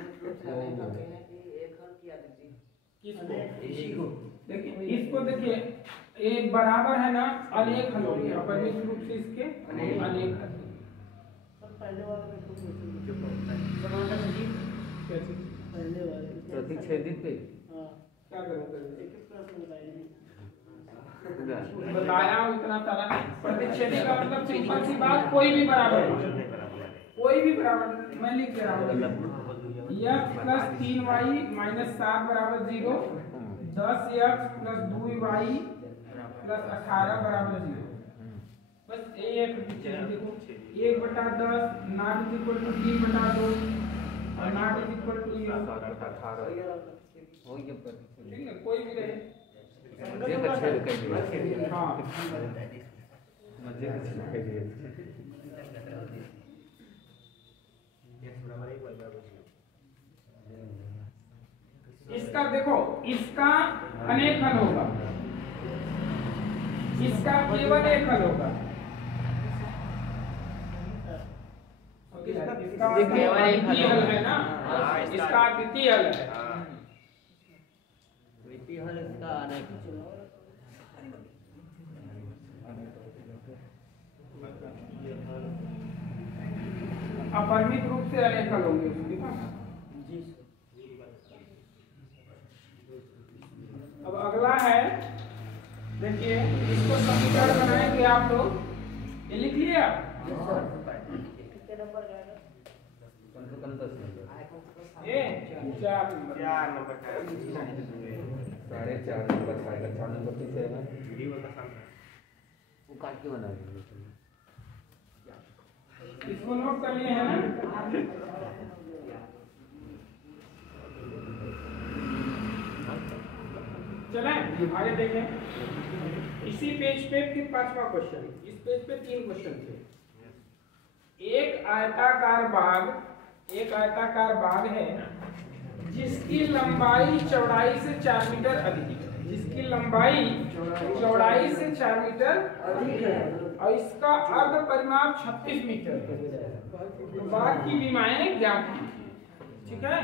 किसको देखिए, इसको देखिए, एक बराबर है ना, अलेख हल हो गया, परिमित रूप से इसके अलेख हल। प्रतिच्छेदित पे क्या करूँ, बताया इतना सारा। प्रतिच्छेदी का मतलब सिंपल सी बात, कोई भी बराबर हो, कोई भी बराबर, मैं लिख दे रहा हूँ x प्लस 3y माइनस 7 बराबर 0, 10x प्लस 2y प्लस 18 बराबर 0। बस यही है प्रतिच्छेदी। देखो 1 बटा 10 नॉट इक्वल टू 3 बटा 2 और नॉट इक्वल टू 18 हो गया प्रतिच्छेदी, ठीक है, कोई भी रहे। एक अच्छे हाँ मजे से दिखाई दे इसका देखो, इसका अनेक हल होगा, इसका केवल एक हल होगा। इसका द्वितीय हल है ना, इसका द्वितीय हल है। द्वितीय हल इसका अनेक अपरिमित रूप से अनेक हल होंगे उसके ना। अब अगला है, देखिए इसको समीकरण बनाएंगे आप लोग, ये लिख लिए आप? कम 10 नंबर ये 4 नंबर। 4 नंबर का 4.5 नंबर आएगा। 4 नंबर किसे है ना, वो काट के बना देंगे। इसको नोट कर लिए हैं ना? चलें आगे देखें। इसी पेज पे फिर 5वां क्वेश्चन। इस पेज पे 3 क्वेश्चन थे। एक आयताकार बाग है जिसकी लंबाई चौड़ाई से 4 मीटर अधिक है, जिसकी लंबाई चौड़ाई से 4 मीटर अधिक है और इसका अर्ध परिमाप 36 मीटर है। तो बाग की विमाएं ज्ञात हैं, ठीक है?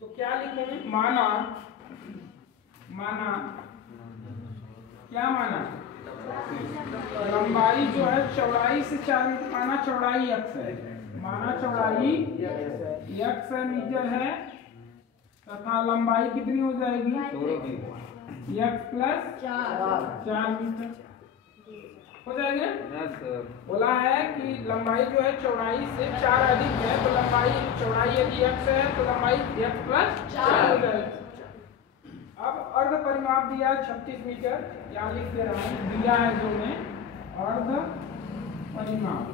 तो क्या लिखूं? माना क्या माना? लंबाई जो है चौड़ाई से 4 मीटर, माना चौड़ाई x है, माना चौड़ाई x मीटर है तथा लंबाई कितनी हो जाएगी? x प्लस 4 मीटर हो जाएगा। बोला है कि लंबाई जो है चौड़ाई से 4 अधिक है, तो लंबाई चौड़ाई यदि x है तो लंबाई x प्लस 4 हो जाएगी। अब अर्ध परिमाप दिया 36 मीटर, यहाँ लिख दे रहा हूँ, दिया है जो में अर्ध परिमाप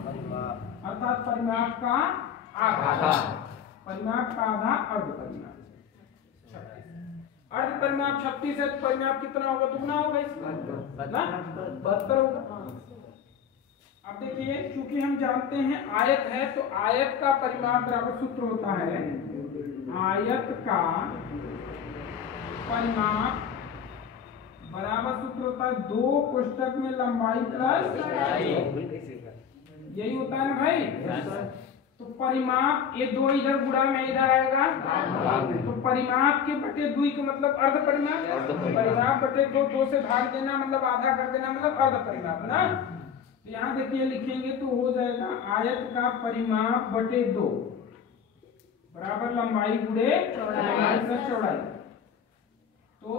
अर्थात परिमाप का आधा, परिमाप का आधा अर्ध परिमाप। अर्ध परिमाप 36 है तो परिमाप कितना होगा? दुगना होगा इसका ना, 72 होगा। अब देखिए, चूंकि हम जानते हैं आयत है तो आयत का परिमाप बराबर सूत्र होता है, आयत का परिमाप बराबर सूत्र होता है 2 कोष्ठक में लंबाई प्लस, यही होता है ना भाई। तो परिमाप, ये 2 इधर गुणा में इधर आएगा, तो परिमाप के बटे 2 का मतलब अर्ध परिमाप, परिमाप बटे 2 से भाग देना मतलब आधा कर देना मतलब अर्ध परिमाप ना। तो यहाँ देखिए लिखेंगे तो हो जाएगा आयत का परिमाप बटे 2 बराबर लंबाई गुणे चौड़ाई। तो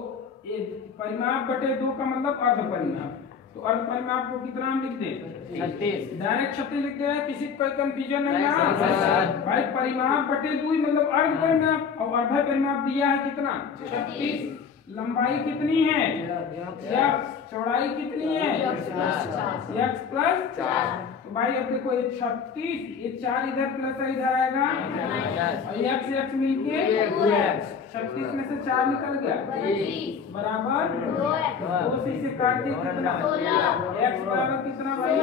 ये परिमाप बटे 2 का मतलब अर्ध परिमाप, तो अर्ध परिमाप को कितना हम लिख दें? 36, डायरेक्ट 36 लिख दे, किसी कोई कंफ्यूजन नहीं है भाई। परिमाप बटे 2 मतलब अर्ध परिमाप, और अर्ध परिमाप दिया है कितना? 36। लंबाई कितनी है? x, चौड़ाई कितनी है? x plus 4। तो भाई अब देखो ये 36, ये 4 इधर प्लस इधर आएगा और x मिलके 36 में से 4 निकल गया बराबर 2 से इसे काट दिए कितना? x बराबर कितना भाई?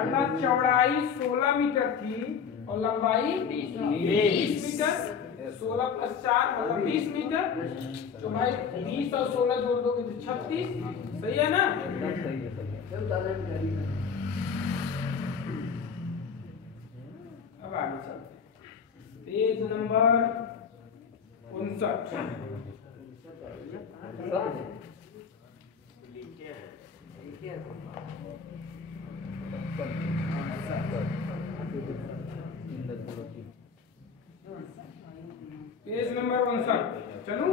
अर्थात चौड़ाई 16 मीटर थी और लंबाई 20 मीटर। 16 प्लस 4 मतलब 20 मीटर। तो भाई 20 और 16 जोड़ दोगे तो 36, सही है ना? अब आगे चलते हैं, पेज नंबर 59। पेज नंबर 59 चलो।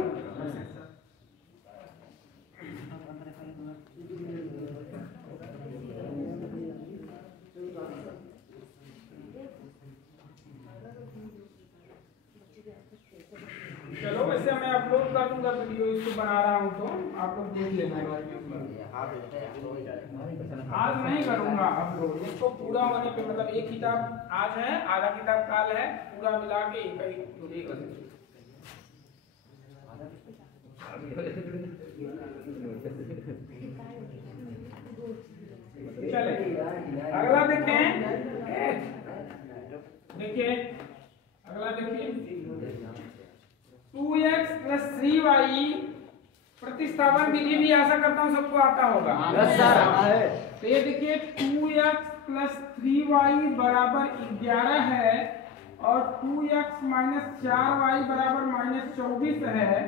चलो वैसे मैं अपलोड कर दूंगा वीडियो, इसको बना रहा हूँ तो आप लोग देख लेना। आज नहीं करूंगा अपलोड, इसको पूरा होने पे मतलब एक किताब आज है, आधा किताब काल है, पूरा मिला के एक चले। 3y प्रतिस्थापन विधि भी ऐसा करता हूँ, सबको आता होगा। तो ये देखिए 2x प्लस 3y बराबर 11 है और 2x माइनस 4y बराबर माइनस 24 है,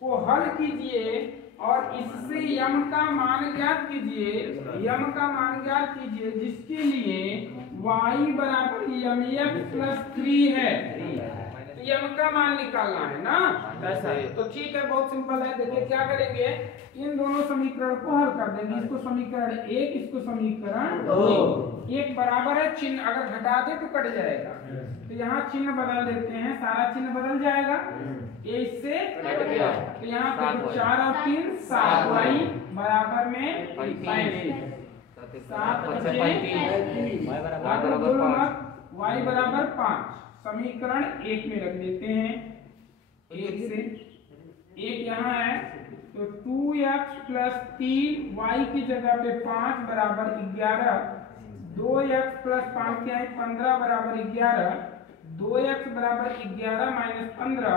को हल कीजिए और इससे यम का मान ज्ञात कीजिए, यम का मान ज्ञात कीजिए जिसके लिए y बराबर यम x प्लस 3 है। तो यम का मान निकालना है ना, तो ठीक है, बहुत सिंपल है। देखिए क्या करेंगे, इन दोनों समीकरण को हल कर देंगे, इसको समीकरण 1, इसको समीकरण 2। एक बराबर है, चिन्ह अगर घटा दे तो कट जाएगा, तो यहाँ चिन्ह बदल देते हैं, सारा चिन्ह बदल जाएगा, ये इससे कट गया। तो यहाँ पे 4 और 3 7y बराबर में 35, 7 y बराबर 5, समीकरण 1 में रख देते हैं, 1 से 1 यहाँ है, तो 2x प्लस 3y की जगह पे 5 बराबर 11, 2x प्लस 5 क्या है 15 बराबर 11, 2x बराबर 11 माइनस 15,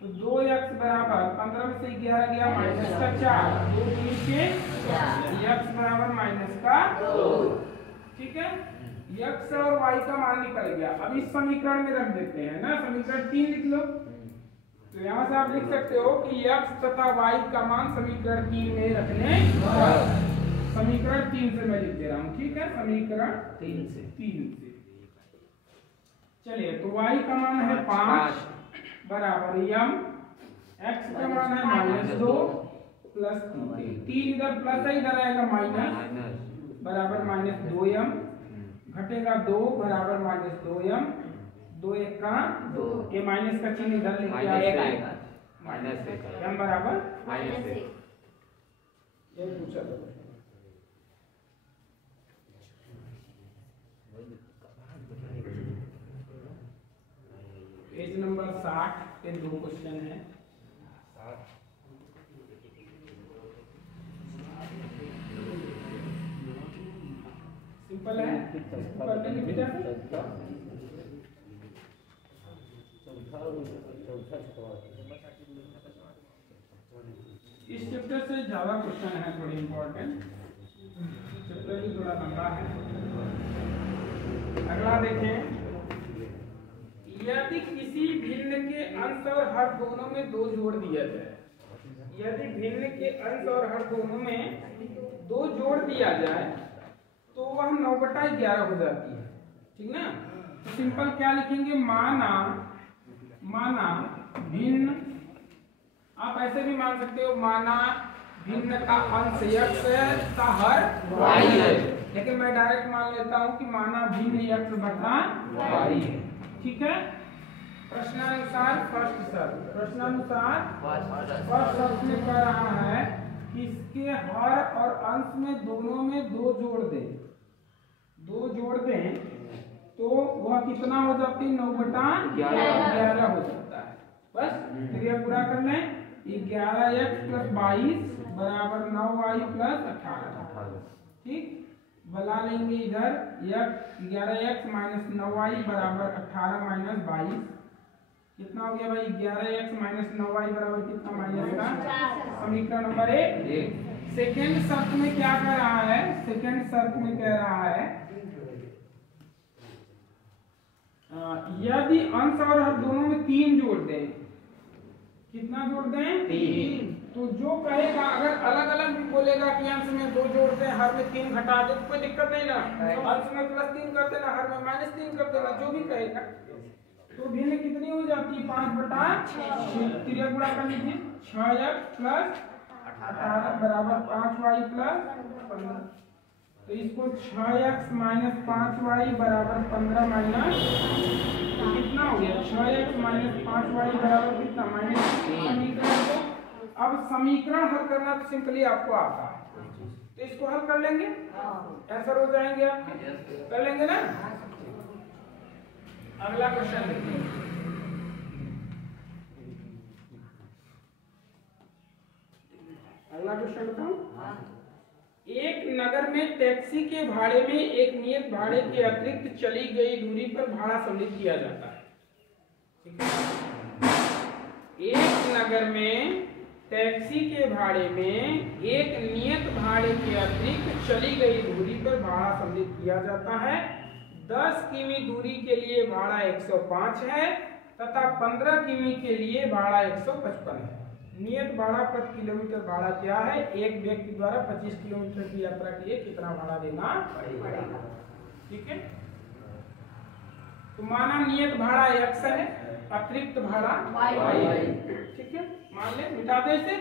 तो 2x बराबर 15 में से 11 गया माइनस का 4, 2 3 के x बराबर माइनस का 2। ठीक है, x और y का मान निकल गया। अब इस समीकरण में रख देते हैं ना, समीकरण 3 लिख लो। तो यहाँ से आप लिख सकते हो कि x तथा y का मान समीकरण 3 में रखने, समीकरण 3 से मैं लिख दे रहा हूँ। ठीक है, समीकरण 3 से चलिए, तो y का मान है 5 बराबर यम, x का मान है -2 प्लस 3 इधर प्लस है, इधर आएगा माइनस बराबर -2m, घटेगा 2 बराबर -2m, 2 1 का 2, ये माइनस का चिन्ह इधर लेके आएगा, m बराबर -1। ये पूछा था पेज नंबर 60 के 2 क्वेश्चन है। सिंपल है, इस चैप्टर से ज्यादा क्वेश्चन है, थोड़ी इंपॉर्टेंट, चैप्टर भी थोड़ा लंबा है। अगला देखें, यदि किसी भिन्न के अंश और हर दोनों में 2 जोड़ दिया जाए, यदि भिन्न के अंश और हर दोनों में 2 जोड़ दिया जाए तो वह 9/11 हो जाती है। ठीक ना, तो सिंपल क्या लिखेंगे, माना भिन्न, आप ऐसे भी मान सकते हो, माना भिन्न का अंश x है तथा हर y है, लेकिन मैं डायरेक्ट मान लेता हूँ कि माना भिन्न x बटा y है। ठीक है, प्रश्नानुसार फर्स्ट शर्त में कह रहा है कि इसके हर और अंश में दोनों में 2 जोड़ दें तो वह कितना हो जाती है, 9/11 हो जाता है। बस क्रिया पूरा कर लें, 11x प्लस 22 बराबर 9y प्लस 18। ठीक, बना लेंगे इधर 11x माइनस 9y बराबर 18 माइनस 22, कितना हो गया भाई, 11x माइनस 9y बराबर कितना, माइनस का, समीकरण नंबर 1। सेकेंड शर्त में क्या कह रहा है, सेकेंड शर्त में कह रहा है यदि अंश और हर दोनों में 3 जोड़ दें, कितना जोड़ दें, 3, तो जो कहेगा, अगर अलग अलग भी बोलेगा कि अंश में 2 जोड़ते हैं, हर में 3 घटा दे, कोई दिक्कत नहीं ना, अंश में +3 कर देना, हर में -3 कर देना, जो भी कहेगा, तो भिन्न कितनी हो जाती है, 5/6। क्रिया गुणा कर लीजिए, 6x प्लस 18 बराबर 5y प्लस 15, तो इसको 6x माइनस 5y बराबर 15 माइनस, तो कितना हो गया, 6x माइनस 5y बराबर कितना, -3। अब समीकरण हल करना तो सिंपली आपको आता है, तो इसको हल कर लेंगे, आंसर हो जाएंगे, आप कर लेंगे ना। अगला क्वेश्चन देखिए, अगला क्वेश्चन बताऊं, एक नगर में टैक्सी के भाड़े में एक नियत भाड़े के अतिरिक्त चली गई दूरी पर भाड़ा सम्मिलित किया जाता है। ठीक है, एक नगर में टैक्सी के भाड़े में एक नियत भाड़े के अतिरिक्त चली गई दूरी पर भाड़ा सम्मिलित किया जाता है। 10 किमी दूरी के लिए भाड़ा 105 है तथा 15 किमी के लिए भाड़ा 155 है। नियत भाड़ा प्रति किलोमीटर भाड़ा क्या है? एक व्यक्ति द्वारा 25 किलोमीटर की यात्रा के लिए कितना भाड़ा देना पड़ेगा? ठीक है, तो माना नियत भाड़ा x है, अतिरिक्त भाड़ा y है। ठीक है, मान ले, मिटा दे इसे।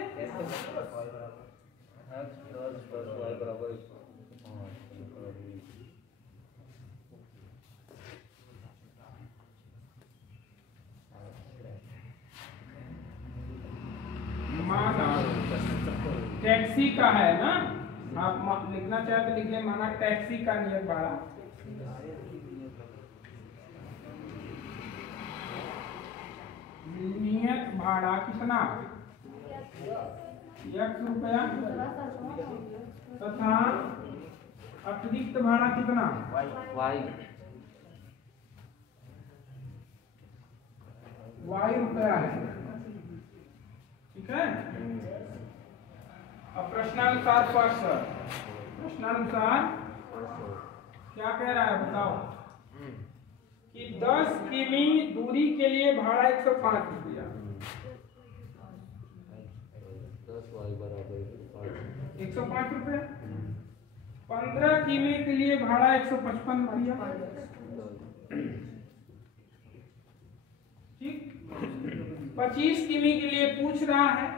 टैक्सी का है ना, आप लिखना चाहे तो लिख ले, माना टैक्सी का नियत भाड़ा कितना? ₹1 तथा अतिरिक्त भाड़ा कितना? Y रुपया है। ठीक है, अब प्रश्नानुसार क्या कह रहा है बताओ कि 10 किमी दूरी के लिए भाड़ा 105 रुपया, 105 रुपया। 15 किमी के लिए भाड़ा 155 रुपया। ठीक, 25 किमी के लिए पूछ रहा है,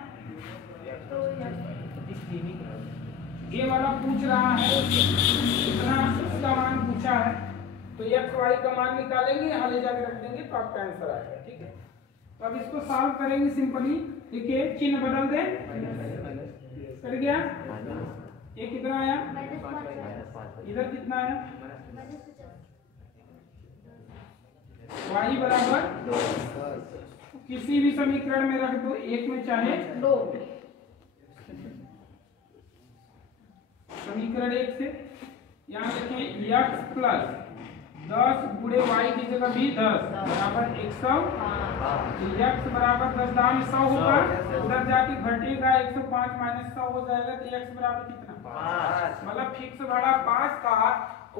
ये वाला पूछ रहा है, इतना इसका मान पूछा है, तो x y का मान निकालेंगे, यहाँ ले जाके रख देंगे तो आपका आंसर आएगा। ठीक है, तो अब इसको सॉल्व करेंगे सिंपली। देखिए, चिन्ह बदल दे, कर गया। ये कितना आया? इधर कितना आया? y बराबर किसी भी समीकरण में रख दो, एक में चाहे दो। समीकरण 1 से यहाँ देखें, x प्लस 10 गुणे y की जगह भी 10 बराबर 100। x बराबर 10 दाम 100 होगा, उधर जाके घटेगा 105 माइनस 100 हो जाएगा, तो x बराबर कितना? 5। मतलब फिक्स भाड़ा 5 था,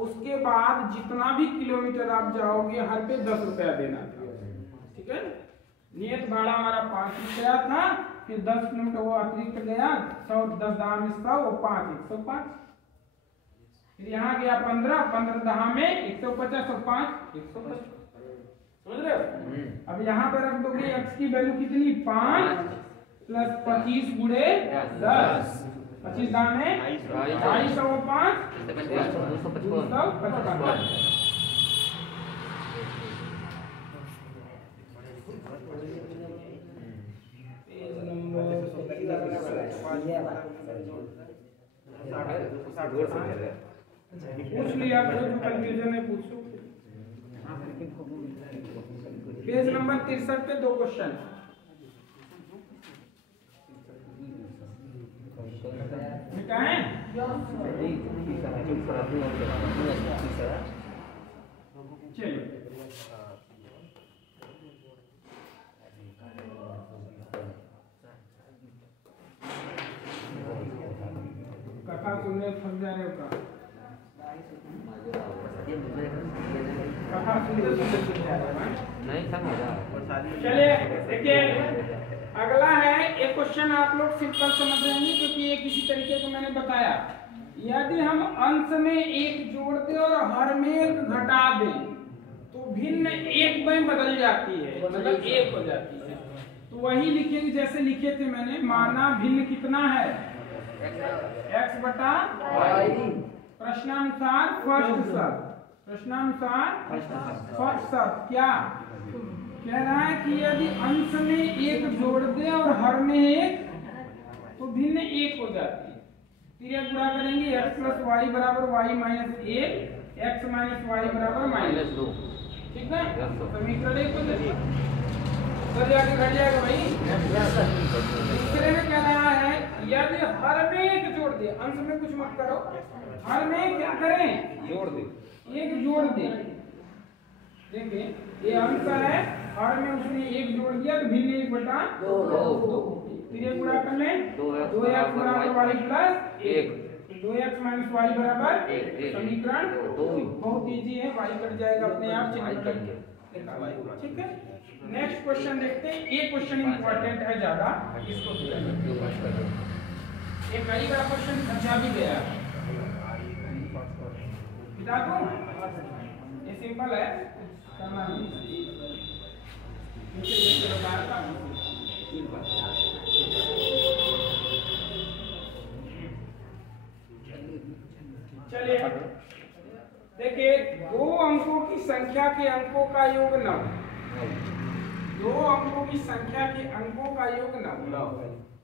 उसके बाद जितना भी किलोमीटर आप जाओगे हर पे 10 रुपया देना था। ठीक है, नियत भाड़ा हमारा 5 रुपया था, फिर 10 किलोमीटर वो अतिरिक्त गया, 100 10 दाम 100 वो 5 105। फिर यहाँ गया 15 दाम में 150 और 5 150। समझ रहे हो? अब यहाँ पे रख दोगे x की वैल्यू कितनी? 5 प्लस 25 गुणे 10, 25 दाम है 250 और 5 255। पूछ लिया, कोई भी कंफ्यूजन है पूछो। पेज नंबर 63 पे 2 क्वेश्चन मिटाएं। चलिए, कथा सुनने थक जा रहे हो का? कथा सुनते सुनते जा रहे हो? नहीं समझा। चलिए देखिए, अगला है एक क्वेश्चन, आप लोग सिंपल समझ रहेंगे क्योंकि ये किसी तरीके को मैंने बताया। यदि हम अंश में 1 जोड़ दें और हर में 1 घटा दें तो भिन्न 1 में बदल जाती है, मतलब 1 हो जाती है। तो वही लिखेंगे जैसे लिखे थे मैंने, माना भिन्न कितना है? x बटा y। प्रश्नानुसार फर्स्ट शब्द, प्रश्नानुसार फर्स्ट शब्द क्या कह रहा है कि यदि अंश में 1 जोड़ दे और हर में 1 तो भिन्न 1 हो जाती है। फिर गुणा करेंगे, x प्लस वाई बराबर y minus 1, x minus y बराबर माइनस 2। ठीक है, समीकरण 1 हो जाएगा, उधर जाके घट जाएगा भाई। दूसरे में कह रहा है यदि हर में 1 जोड़ दे, अंश में कुछ मत करो, हर में क्या करें? जोड़ दे, 1 जोड़ दे देखिए ये अंक है और में उसने 1 जोड़ दिया तो भिन्न 1 बटा 2। फिर ये गुणा कर लें 2x बराबर y plus 1, 2x minus y बराबर 1। समीकरण 2 बहुत इजी है, y कट जाएगा अपने आप, चिन्ह कट गया। ठीक है, नेक्स्ट क्वेश्चन देखते हैं। ये क्वेश्चन इंपॉर्टेंट है ज्यादा, इसको ये कई बार क्वेश्चन पूछा भी गया है, बता दूं? ये सिंपल है, करना नहीं। चलिए देखिए, 2 अंकों की संख्या के अंकों का योग 9। 2 अंकों की संख्या के अंकों का योग 9।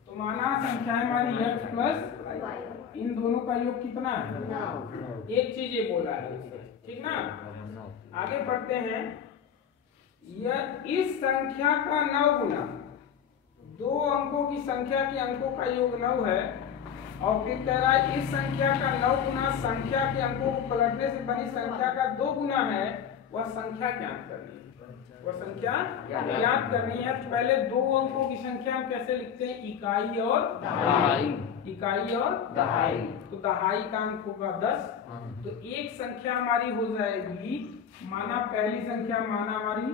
तो माना संख्या हमारी x प्लस इन दोनों का योग कितना है? 9। एक चीज ये बोला है, ठीक ना? आगे बढ़ते हैं। यह इस संख्या का 9 गुना 2 अंकों की संख्या के अंकों का योग 9 है, और फिर कह रहा है इस संख्या का 9 गुना संख्या के अंकों को पलटने से बनी संख्या का 2 गुना है, वह संख्या ज्ञात करनी है। वह संख्या ज्ञात करनी है। तो पहले 2 अंकों की संख्या हम कैसे लिखते हैं? इकाई और दहाई। इकाई और दहाई। तो दहाई का अंक होगा 10। तो एक संख्या हमारी हो जाएगी, माना पहली संख्या, माना हमारी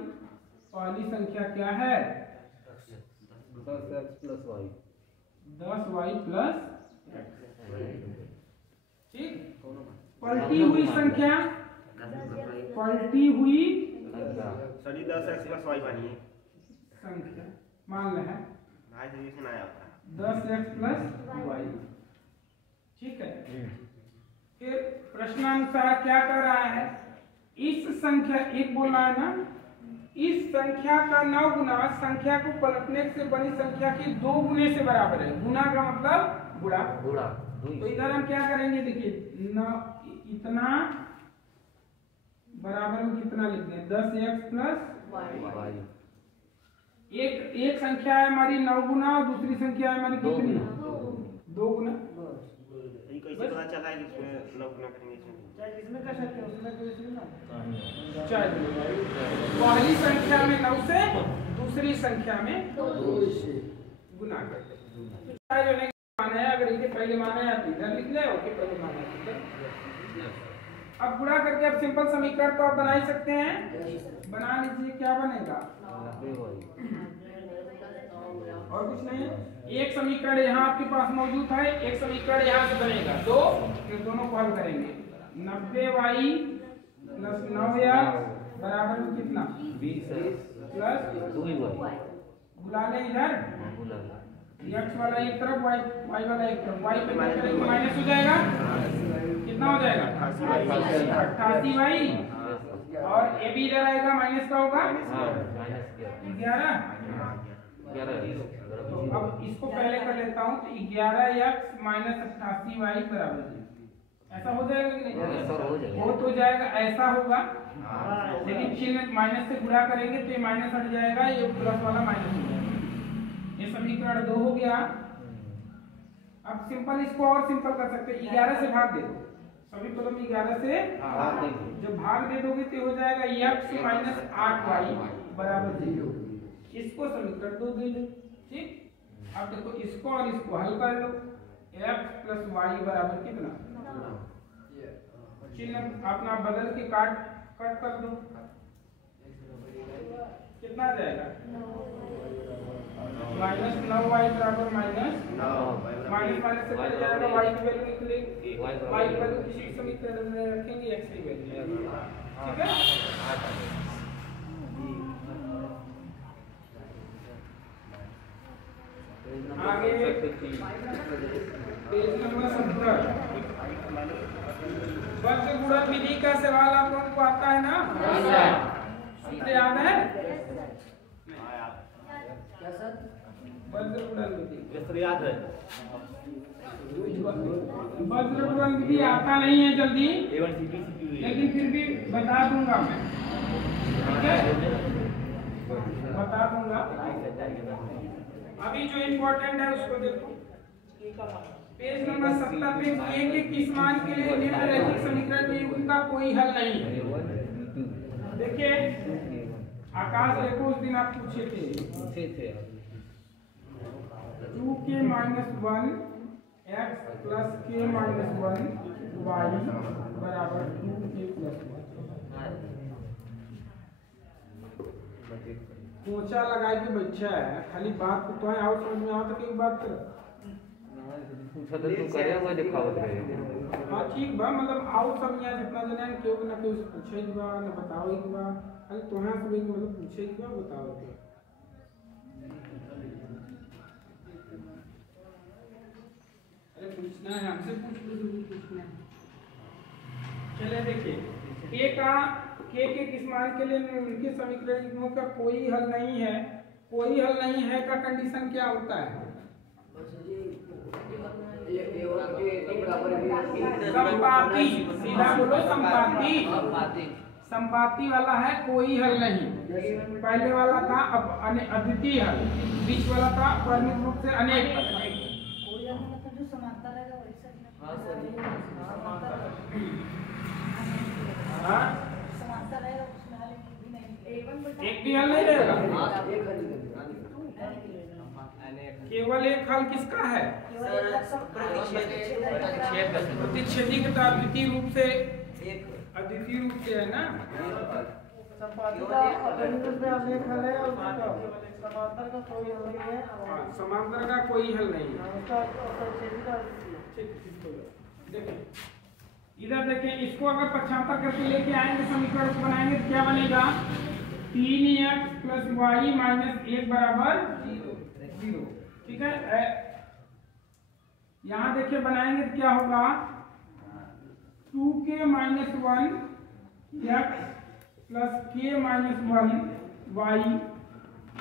पहली संख्या क्या है? 10x plus y। 10y plus, ठीक। पलटी हुई संख्या, पलटी हुई सभी 10x प्लस y बनी है संख्या, मान लें भाई सॉल्यूशन आया आपका 10x प्लस y, ठीक है। फिर प्रश्नानुसार क्या कर रहा है? इस संख्या, एक बोलना है ना, इस संख्या का 9 गुना संख्या को पलटने से बनी संख्या के 2 गुने से बराबर है। गुना का मतलब गुणा। तो इधर हम क्या करेंगे? देखिए इतना बराबर में कितना लिख दें? 10x plus y। एक संख्या है हमारी 9 गुना और दूसरी संख्या है हमारी कितनी? 2 गुना। ये कैसे पता चला है कि इसमें 9 गुना करेंगे? इसमें कर सकते हैं, उसमें कोई इशू ना। पहली संख्या में 9 से दूसरी संख्या में 2 से गुना करते हैं। माना है, अगर इनके पहले माना है तो इधर लिख ले, ओके पहले माना है इधर। अब गुणा करके अब सिंपल समीकरण तो आप बना ही सकते हैं, बना लीजिए। क्या बनेगा? और कुछ नहीं है। एक समीकरण यहाँ आपके पास मौजूद है, एक समीकरण यहाँ से बनेगा 2, फिर दोनों को हल करेंगे। 90y प्लस 9x बराबर में कितना? 20 प्लस 2y। बुला ले इधर, x वाला एक तरफ, y वाला एक तरफ। y पे माइनस हो जाएगा, कितना हो जाएगा? 88y। और ए भी इधर आएगा, माइनस का होगा 11। तो अब इसको पहले कर लेता हूँ। तो 11x माइनस 88y बराबर, ऐसा हो जाएगा कि नहीं? वो तो जाएगा, ऐसा होगा, लेकिन चिन्ह माइनस से गुणा करेंगे तो ये माइनस हट जाएगा, ये प्लस वाला माइनस हो जाएगा। ये समीकरण 2 हो गया। अब सिंपल इसको और सिंपल कर सकते हैं, 11 से भाग दे दो। सभी पदों में 11 से जब भाग दे दोगे तो हो जाएगा x माइनस 8y बराबर 0। इसको समीकरण 2 दे लो, ठीक। अब देखो इसको और इसको हल कर लो। x प्लस y बराबर कितना? चिन्ह अपना बदल के कट कर दो, कितना आ जाएगा? माइनस 9y बराबर माइनस माइनस से कट जाएगा, y की वैल्यू लिख लेंगे, y की वैल्यू किसी समीकरण में रखेंगे, x की वैल्यू, ठीक है। आगे पेज नंबर 70, वज्र गुणन विधि का सवाल आप लोगों को आता है ना? सूत्र याद है? वज्र गुणन विधि याद है। वज्र गुणन विधि आता नहीं है जल्दी, लेकिन फिर भी बता दूंगा मैं, ठीक है, बता दूंगा। अभी जो इम्पोर्टेंट है उसको देखो, पेज नंबर 70 पे एक मान के लिए निम्नलिखित समीकरण में उनका कोई हल नहीं है। देखिए आकाश देखो उस दिन आप पूछे थे 2k minus 1 x plus k minus 1 y बराबर 2k प्लस 1। पोछा लगाए के बच्चा है, खाली बात तो है और समझ में आओ तो एक बात कर। पूछा तो तू करे वो दिखावत रहे। हां ठीक बा, मतलब आओ सब यहाँ जितना जने केहू ना केहू से पूछे ही बा ना बताओ ही बा, खाली तोहा सब एक मतलब पूछे ही बा बताओ के। अरे पूछना है हमसे, पूछना है। चलिए देखिए k के किस मान के लिए उनके समीकरणों का कोई हल नहीं है, कोई हल नहीं है का कंडीशन क्या होता है? संपाती, सीधा बोलो संपाती। संपाती वाला है कोई हल नहीं। पहले वाला था अद्वितीय हल, बीच वाला था परिमित रूप से अनेक। जो समांतर रहेगा समांतर रहेगा उसमें हल एक भी नहीं रहेगा। केवल एक हल किसका है? प्रतिच्छेदी के अद्वितीय रूप से, अद्वितीय रूप से है ना। समांतर का कोई हल नहीं है। समांतर का कोई हल नहीं है। देखिए इधर देखें, इसको अगर पक्षांतर करके लेके आएंगे समीकरण को बनाएंगे तो क्या बनेगा? 3x प्लस वाई माइनस 1 बराबर 0। ठीक है, यहाँ देखिए बनाएंगे तो क्या होगा? 2k minus 1 x plus k minus 1 y,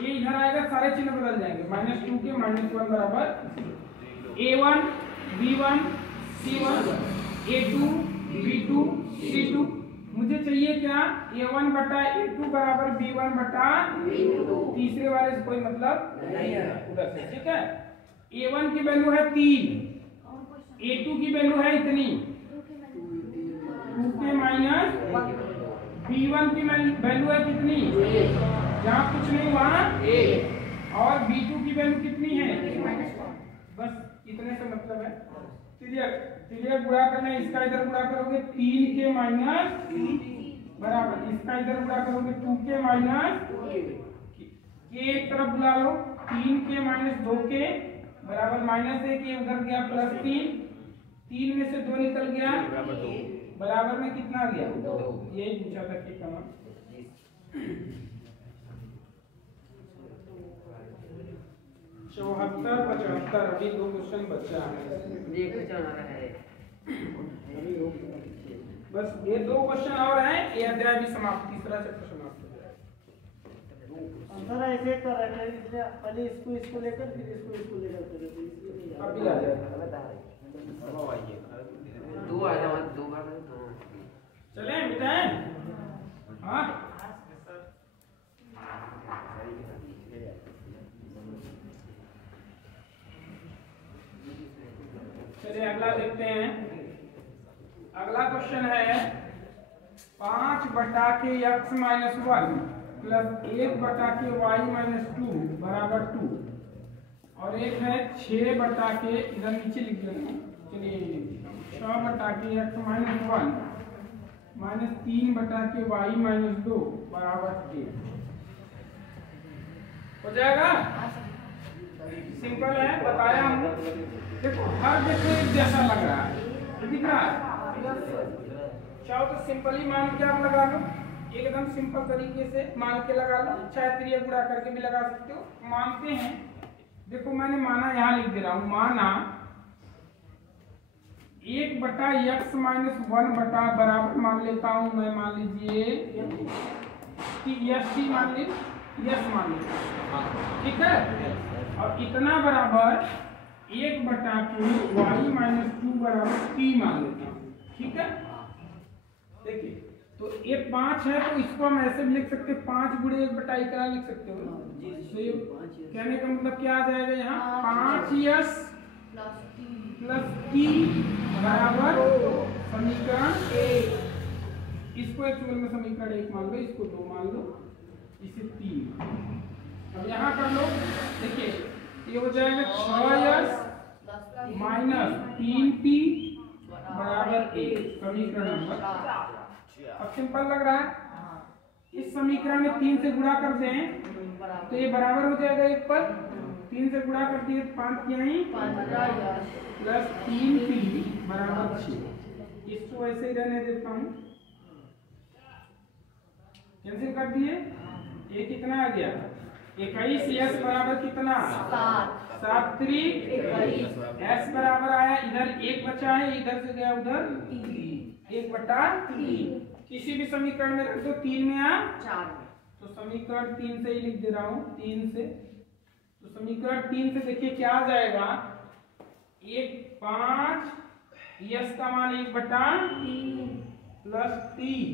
ये इधर आएगा, सारे चिन्ह बदल जाएंगे। माइनस 2k माइनस 1 बराबर a1 b1 c1 a2 b2 c2। मुझे चाहिए क्या? a1 बटा a2 बराबर b1 बटा तीसरे वाले से कोई मतलब नहीं है उधर से। ठीक है, a1 की वैल्यू है 3, a2 की वैल्यू है इतनी 2k माइनस b1 की वैल्यू है कितनी? जहाँ कुछ नहीं वहाँ और b2 की वैल्यू कितनी है? बस इतने से मतलब है। चलिए गुणा करना है, इसका इधर गुणा करोगे 3k माइनस बराबर इसका इधर गुणा करोगे 2k माइनस k एक तरफ बुला लो, 3k माइनस 2k बराबर माइनस 1, ये उधर गया प्लस 3 में से 2 निकल गया बराबर में कितना गया? यही पूछा था कि कमा 74 75। अभी 2 क्वेश्चन बचा है, बस ये 2 क्वेश्चन और हैं, ये अध्याय भी समाप्त, तीसरा चैप्टर समाप्त हो जाएगा। अंतर एक एक कर रहे हैं, इसलिए पहले इसको लेकर फिर इसको लेकर करेंगे। अभी आ जाएगा। चले मिटाएं। हाँ चलिए अगला देखते हैं। अगला क्वेश्चन है 5 बटा के x माइनस 1 प्लस 1 बटा के y माइनस 2 बराबर 2, और एक है 6 बटा के, इधर नीचे लिख देना, चलिए 6 बटा के x माइनस 1 माइनस 3 बटा के y माइनस 2 बराबर 1। हो जाएगा? सिंपल है, बताया हूँ। देखो हर जैसा लग रहा है, दिख रहा है। चाहो तो सिंपली मान के आप लगा लो, एकदम सिंपल तरीके से मान के लगा लो, चाहे त्रिय गुणा करके भी लगा सकते हो। मानते हैं, देखो मैंने माना यहाँ लिख दे रहा हूँ, माना 1 बटा x माइनस 1 बटा बराबर मान लेता हूँ मैं, मान लीजिए कि यस मान लीजिए, यस मान लीजिए, ठीक है। और इतना बराबर 1 बटा के y माइनस 2 बराबर p मान लेता हूँ, ठीक है। देखिए तो ये 5 है तो इसको हम ऐसे भी लिख सकते हैं, 5 गुणे 1 बटा इतना लिख सकते हो। तो ये कहने का मतलब क्या आ जाएगा यहाँ? 5s प्लस t बराबर समीकरण 1। इसको एक्चुअल में समीकरण 1 मान लो, इसको 2 मान लो, इसे 3। अब यहाँ कर लो, देखिए ये हो जाएगा 6s माइनस 3t बराबर 1, समीकरण नंबर। अब सिंपल लग रहा है। इस समीकरण में 3 से गुणा कर दें तो ये बराबर हो जाएगा 1 पर। 3 से गुणा कर दिए 5 यानी प्लस 3t बराबर 6। इसको ऐसे ही रहने देता हूँ, कैंसिल कर दिए। ये कितना आ गया 21, s बराबर कितना 7 3 s बराबर आया, इधर 1 बचा है, इधर से गया उधर 1/3। किसी भी समीकरण में रख दो 3 में या 4 में, तो समीकरण 3 से ही लिख दे रहा हूं, 3 से। तो समीकरण 3 से देखिए क्या आ जाएगा, 5 s का मान 1/3 प्लस 3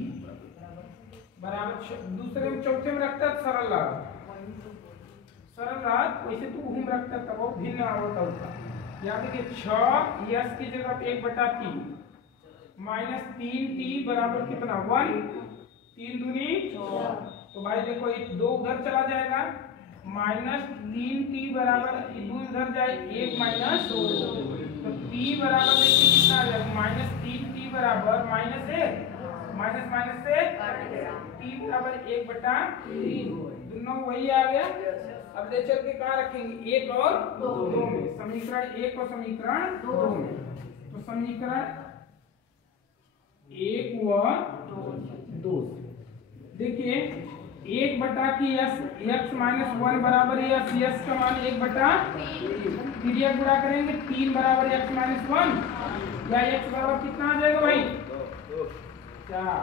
बराबर, दूसरे में चौथे में रखता है सरल लाभ, वैसे तो घूम रखता है तब वो भिन्न होता होता। यहाँ देखिए 6 s की जगह 1/3 माइनस 3t बराबर कितना 1, 3 दूनी 4। तो भाई देखो ये 2 उधर चला जाएगा, माइनस 3t बराबर 2 इधर जाए 1 माइनस 2, तो t बराबर देखिए कितना आ जाएगा माइनस 3t बराबर माइनस 1 माइनस माइनस से t बराबर 1/3, दोनों वही आ गया। अब ले चल के कहाँ रखेंगे 1 और 2 में, समीकरण 1 और समीकरण 2 में। तो समीकरण 1 व 2 देखिए 1/s x माइनस 1 बराबर s, s का मान 1/3, फिर ये गुणा करेंगे 3 बराबर x माइनस 1, या x बराबर कितना आ जाएगा भाई 4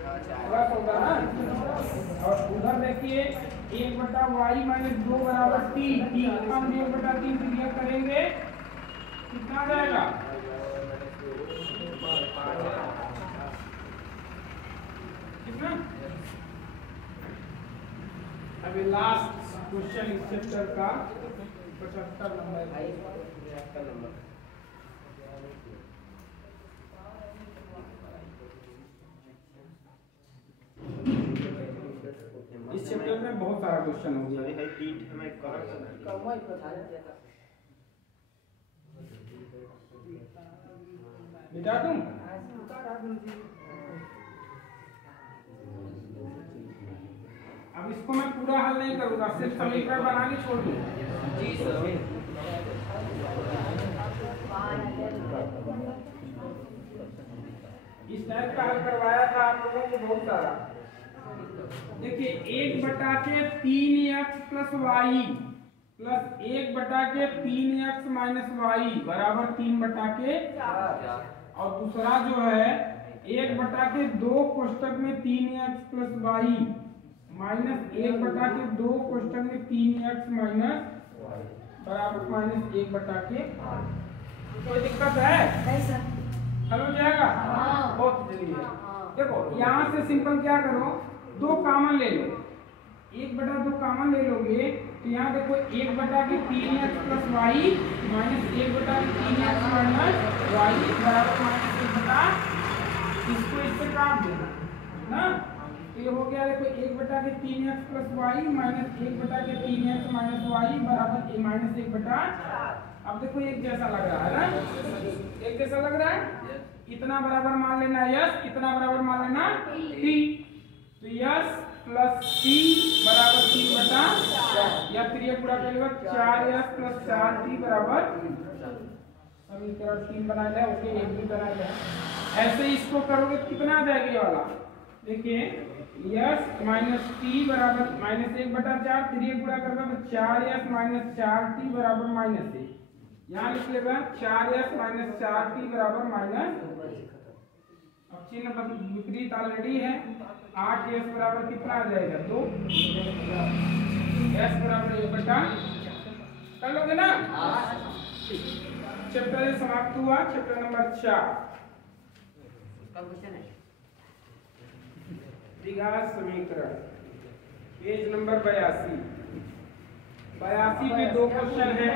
प्लस होगा ना। और उधर देखिए 1/y माइनस 2 बराबर t, t का मान 1/3 फिर ये करेंगे कितना आ जाएगा कितना। अभी लास्ट क्वेश्चन इस चैप्टर का 75 नंबर। इस चैप्टर में बहुत सारा क्वेश्चन हो गया। मिटा दूं? अब इसको मैं पूरा हल नहीं करूंगा, सिर्फ समीकरण बना के छोड़ दूंगा। जी सर। इस टाइप का हल करवाया था आप लोगों को बहुत सारा। देखिए 1/3x plus y plus 1/3x minus y बराबर 3/4, और दूसरा जो है 1/2 कोष्टक में 3x प्लस वाई माइनस 1/2 कोष्टक में 3x माइनस बराबर माइनस 1/8। कोई दिक्कत है? नहीं सर, हल हो जाएगा। बहुत जल्दी है। देखो यहाँ से सिंपल क्या करो, 2 कॉमन ले लो, 1/2 कॉमन ले लोगे तो यहाँ देखो 1/3x plus y minus 1/3x minus y बराबर माइनस 1/, इसको इससे काट देना ना, तो ये हो गया देखो 1/3x plus y minus 1/3x minus y बराबर माइनस 1/4। अब देखो एक जैसा लग रहा है ना, एक जैसा लग रहा है। इतना बराबर मान लेना यस, इतना बराबर मान लेना टी, तो यस प्लस टी बराबर 3/4, या फिर ये पूरा करेगा 4s प्लस 4t बराबर समीकरण 3 बना लिया। ओके, एक भी बना लिया। ऐसे इसको करोगे तो कितना आ जाएगा ये वाला, देखिए यस माइनस टी बराबर माइनस 1/4, फिर ये पूरा करेगा तो 4s माइनस 4t बराबर माइनस 1, यहाँ लिख लेगा 4s माइनस 4t बराबर माइनस, अब चिन्ह विपरीत ऑलरेडी है, 8s बराबर कितना आ जाएगा 2, s बराबर 1/, कर लोगे ना। चैप्टर समाप्त हुआ, चैप्टर नंबर 4 द्विघात समीकरण, पेज नंबर 82। 82 पे 2 क्वेश्चन है,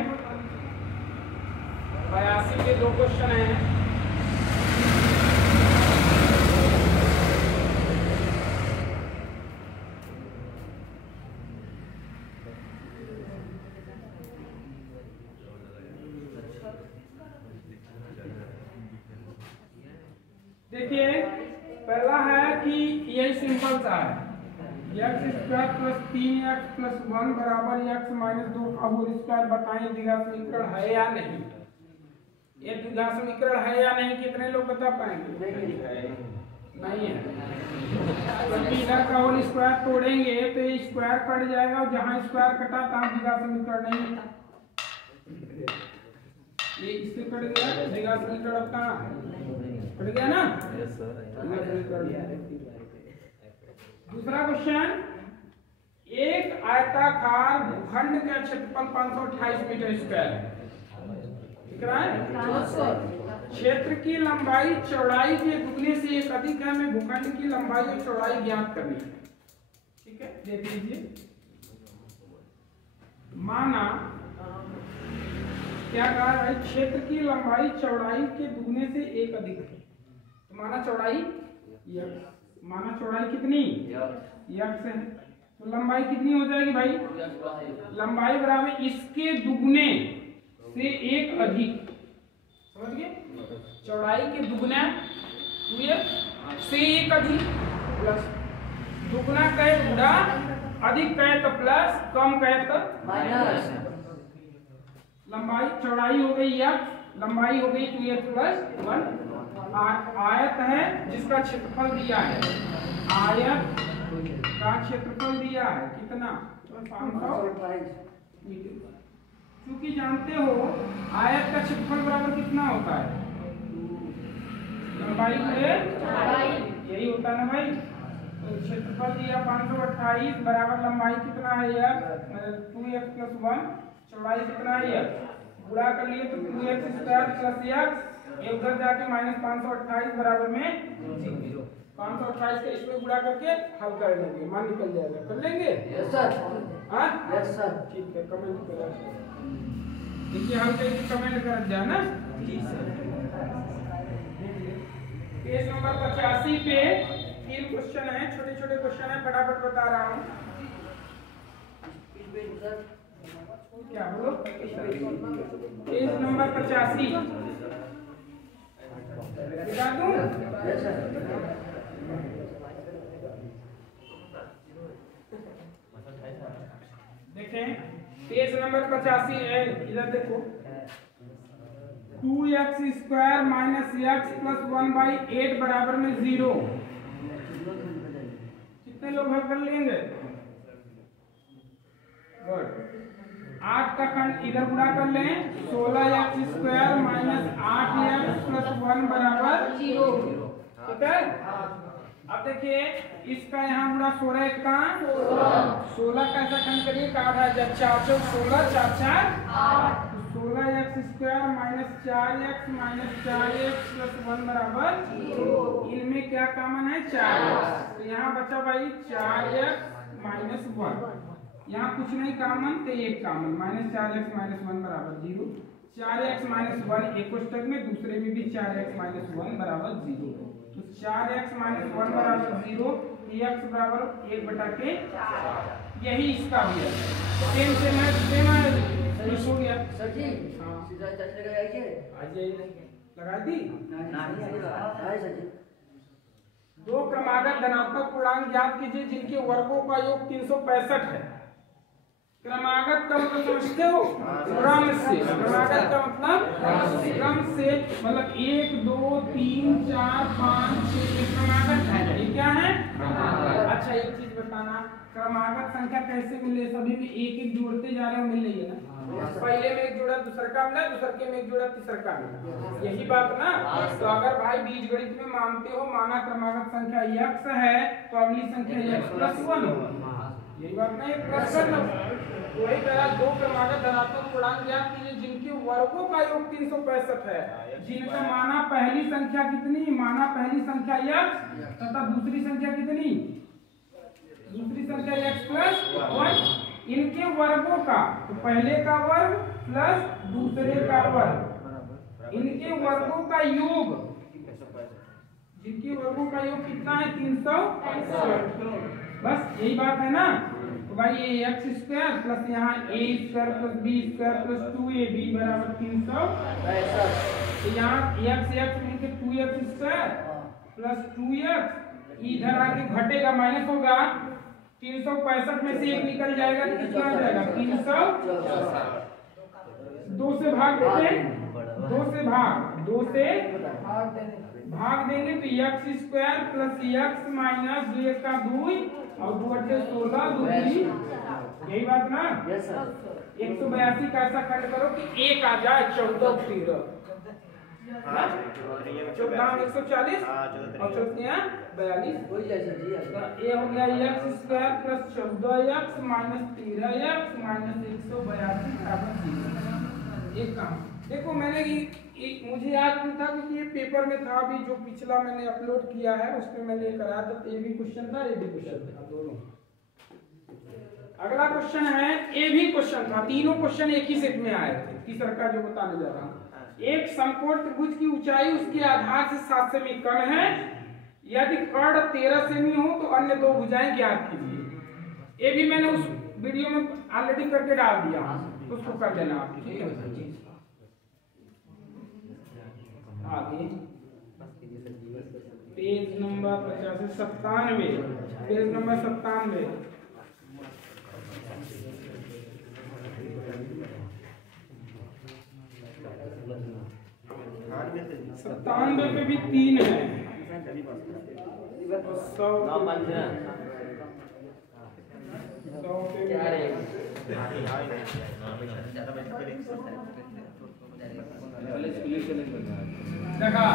82 के 2 क्वेश्चन हैं। देखिए पहला है कि यही सिंपल सा है, x square plus 3x plus 1 बराबर x माइनस 2 का होल स्क्वायर। बताएं द्विघात समीकरण है या नहीं? ये द्विघात समीकरण है या नहीं, कितने लोग बता पाएंगे? नहीं है। क्योंकि इधर का होल स्क्वायर तोड़ेंगे तो ये स्क्वायर कट जाएगा और जहां स्क्वायर कटा तहां द्विघात समीकरण नहीं है। ये इससे कट गया, द्विघात समीकरण अब कहां है? कट गया ना? Yes sir. दूसरा क्वेश्चन, एक आयताकार भूखंड का क्षेत्रफल 528 मीटर स्क्वायर है। दिख रहा है? क्षेत्र की लंबाई चौड़ाई के दुगने से एक अधिक है। हमें भूखंड की लंबाई और चौड़ाई ज्ञात करनी है। ठीक है, देख लीजिए। माना क्या कहा है? क्षेत्र की लंबाई चौड़ाई के दुगने से एक अधिक है। तो माना चौड़ाई x, माना चौड़ाई कितनी x है, तो लंबाई कितनी हो जाएगी भाई? लंबाई बराबर इसके दुगने से एक अधिक, समझ गए? चौड़ाई के दुगना 2x से एक अधिक, प्लस दुगना कहे गुणा, अधिक कहे तो प्लस, कम कहे तो माइनस। लंबाई चौड़ाई हो गई x, लंबाई हो गई 2x प्लस 1। आयत है जिसका क्षेत्रफल दिया है, आयत का क्षेत्रफल दिया है कितना? 528 मीटर। क्योंकि जानते हो आयत का क्षेत्रफल बराबर कितना होता है? लंबाई गुणे चौड़ाई, यही होता है ना भाई। तो क्षेत्रफल दिया 528 बराबर लंबाई कितना है? 2x प्लस 1, चौड़ाई कितना है? गुणा कर लिए तो 2x स्क्वायर प्लस x, एक उधर जाके माइनस 528 बराबर में 528 के इसमें गुणा करके हल कर लेंगे, मान निकल जाएगा। कर लेंगे? Yes sir. हाँ यस सर, ठीक है। कमेंट करा देखिए, हल करके कमेंट कर जाए ना। जी सर। पेज नंबर 85 पे 3 क्वेश्चन है, छोटे छोटे क्वेश्चन है, फटाफट बता रहा हूँ। क्या बोलो? पेज नंबर 85 बता दूं? देखें पेज नंबर 85 है, इधर देखो। 2x square minus x plus 1/8 बराबर में 0। कितने लोग हल कर लेंगे? गुड। 8 का खंड इधर गुणा कर लें, 16x square minus 8x plus 1 बराबर 0। ठीक है। अब देखिए इसका यहाँ गुणा 16 का 16 का ऐसा खंड करिए, 8 जब 4 4 16 4 4 8, 16x square minus 4x plus 1 बराबर 0। इनमें क्या कॉमन है? 4x। तो यहाँ बचा भाई 4x माइनस 1, यहाँ कुछ नहीं कॉमन तो एक कॉमन, माइनस 4x माइनस 1 बराबर 0। 4x माइनस 1 एक कोष्टक में, दूसरे में भी 4x माइनस 1 बराबर 0। तो 4x माइनस 1 बराबर 0, x बराबर 1 बटा के 4। यही इसका भी है। सेम सेम है, सेम है, हो गया सर जी। हाँ सीधा चार्ज लगाया क्या? आज ये लगा दी ना सर जी। दो क्रमागत धनात्मक पूर्णांक ज्ञात कीजिए जिनके वर्गों का योग 365 है। क्रमागत का मतलब समझते हो? क्रम से। क्रमागत का मतलब क्रम से, मतलब 1 2 3 4 5 6 ये क्रमागत है। ये क्या है? अच्छा एक चीज बताना, क्रमागत संख्या कैसे मिले? सभी में एक एक जोड़ते जा रहे हो, मिल रही है ना? पहले में एक जोड़ा दूसर का मिला, दूसर के में एक जोड़ा तीसर का मिला, यही बात ना। तो अगर भाई बीजगणित में मानते हो, माना क्रमागत संख्या x है तो अगली संख्या x प्लस 1 होगी, यही बात ना। एक प्लस वही तरह दो क्रमागत धनात्मक पूर्णांक ज्ञात कीजिए जिनके वर्गों का योग 365 है। जिनका माना पहली संख्या कितनी? माना पहली संख्या x तथा दूसरी संख्या कितनी? दूसरी संख्या x प्लस 1। इनके वर्गों का, तो पहले का वर्ग प्लस दूसरे का वर्ग, इनके वर्गों का योग, जिनके वर्गों का योग कितना है? 365। बस यही बात है ना। तो भाई ये x स्क्वायर प्लस यहाँ a square plus b square plus 2ab बराबर 365। तो यहाँ x मिलके 2x स्क्वायर प्लस 2x, इधर आके घटेगा माइनस होगा, 365 में से 1 निकल जाएगा तो कितना आ जाएगा 300। 2 से भाग देते हैं, 2 से भाग देंगे तो x square plus x minus 2 का 2 और 2 से 16 2 यही बात ना। 182 का ऐसा खंड करो कि 1 आ जाए 14 13 14 140 और 42 ये हो गया x square plus 14x minus 13x minus 182 बराबर 0। एक काम देखो मैंने मुझे याद नहीं था क्योंकि ये पेपर में था, अभी जो पिछला मैंने अपलोड किया है उसमें मैंने कराया था, तो ये भी क्वेश्चन था ये भी क्वेश्चन था दोनों। अगला क्वेश्चन है ये भी क्वेश्चन था, तीनों क्वेश्चन एक ही सेट में आए थे। तीसरा का जो बताने जा रहा हूँ, एक समकोण त्रिभुज की ऊंचाई उसके आधार से 7 सेमी कम है, यदि कर्ण 13 सेमी हो तो अन्य 2 भुजाएं ज्ञात कीजिए। ये भी मैंने उस वीडियो में ऑलरेडी करके डाल दिया, उसको कर देना आप, ठीक है। आगे पेज नंबर 97, पेज नंबर 97 97 पे भी 3 है, 100 देखा।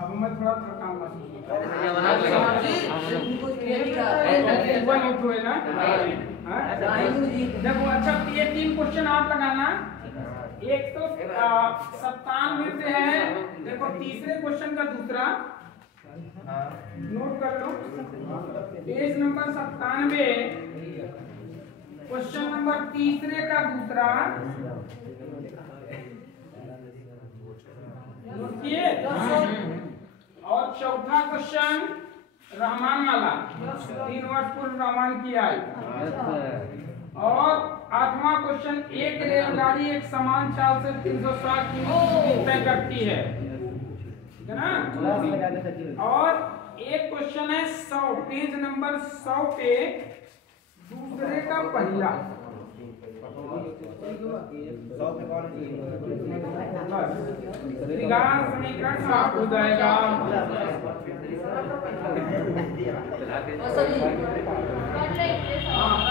अब मैं थोड़ा थकान महसूस देखो। अच्छा ये 3 क्वेश्चन आप लगाना, एक तो 97 से है, देखो तीसरे क्वेश्चन का दूसरा नोट कर लो, पेज नंबर 97 क्वेश्चन नंबर तीसरे का दूसरा नोट किए, और चौथा क्वेश्चन रहमान वाला 3 वर्ष पूर्व रहमान की आई, और 8वां क्वेश्चन एक रेलगाड़ी एक समान चाल से 360 किलोमीटर तय करती है, ठीक है ना। और एक क्वेश्चन है 100, पेज नंबर 100 पे दूसरे का पहला, त्रिगान समीकरण साफ हो जाएगा।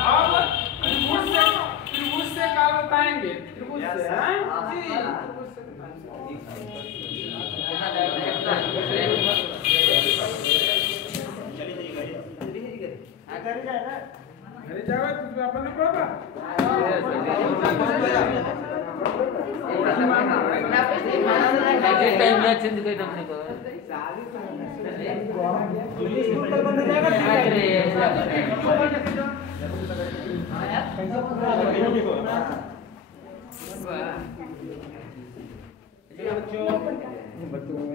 अब त्रिभुज से क्या बताएंगे, त्रिभुज अरे जाओ तुझे अपन ने पढ़ा टाइम ना चेंज कर हमने को स्कूल कल बंद हो जाएगा। बच्चों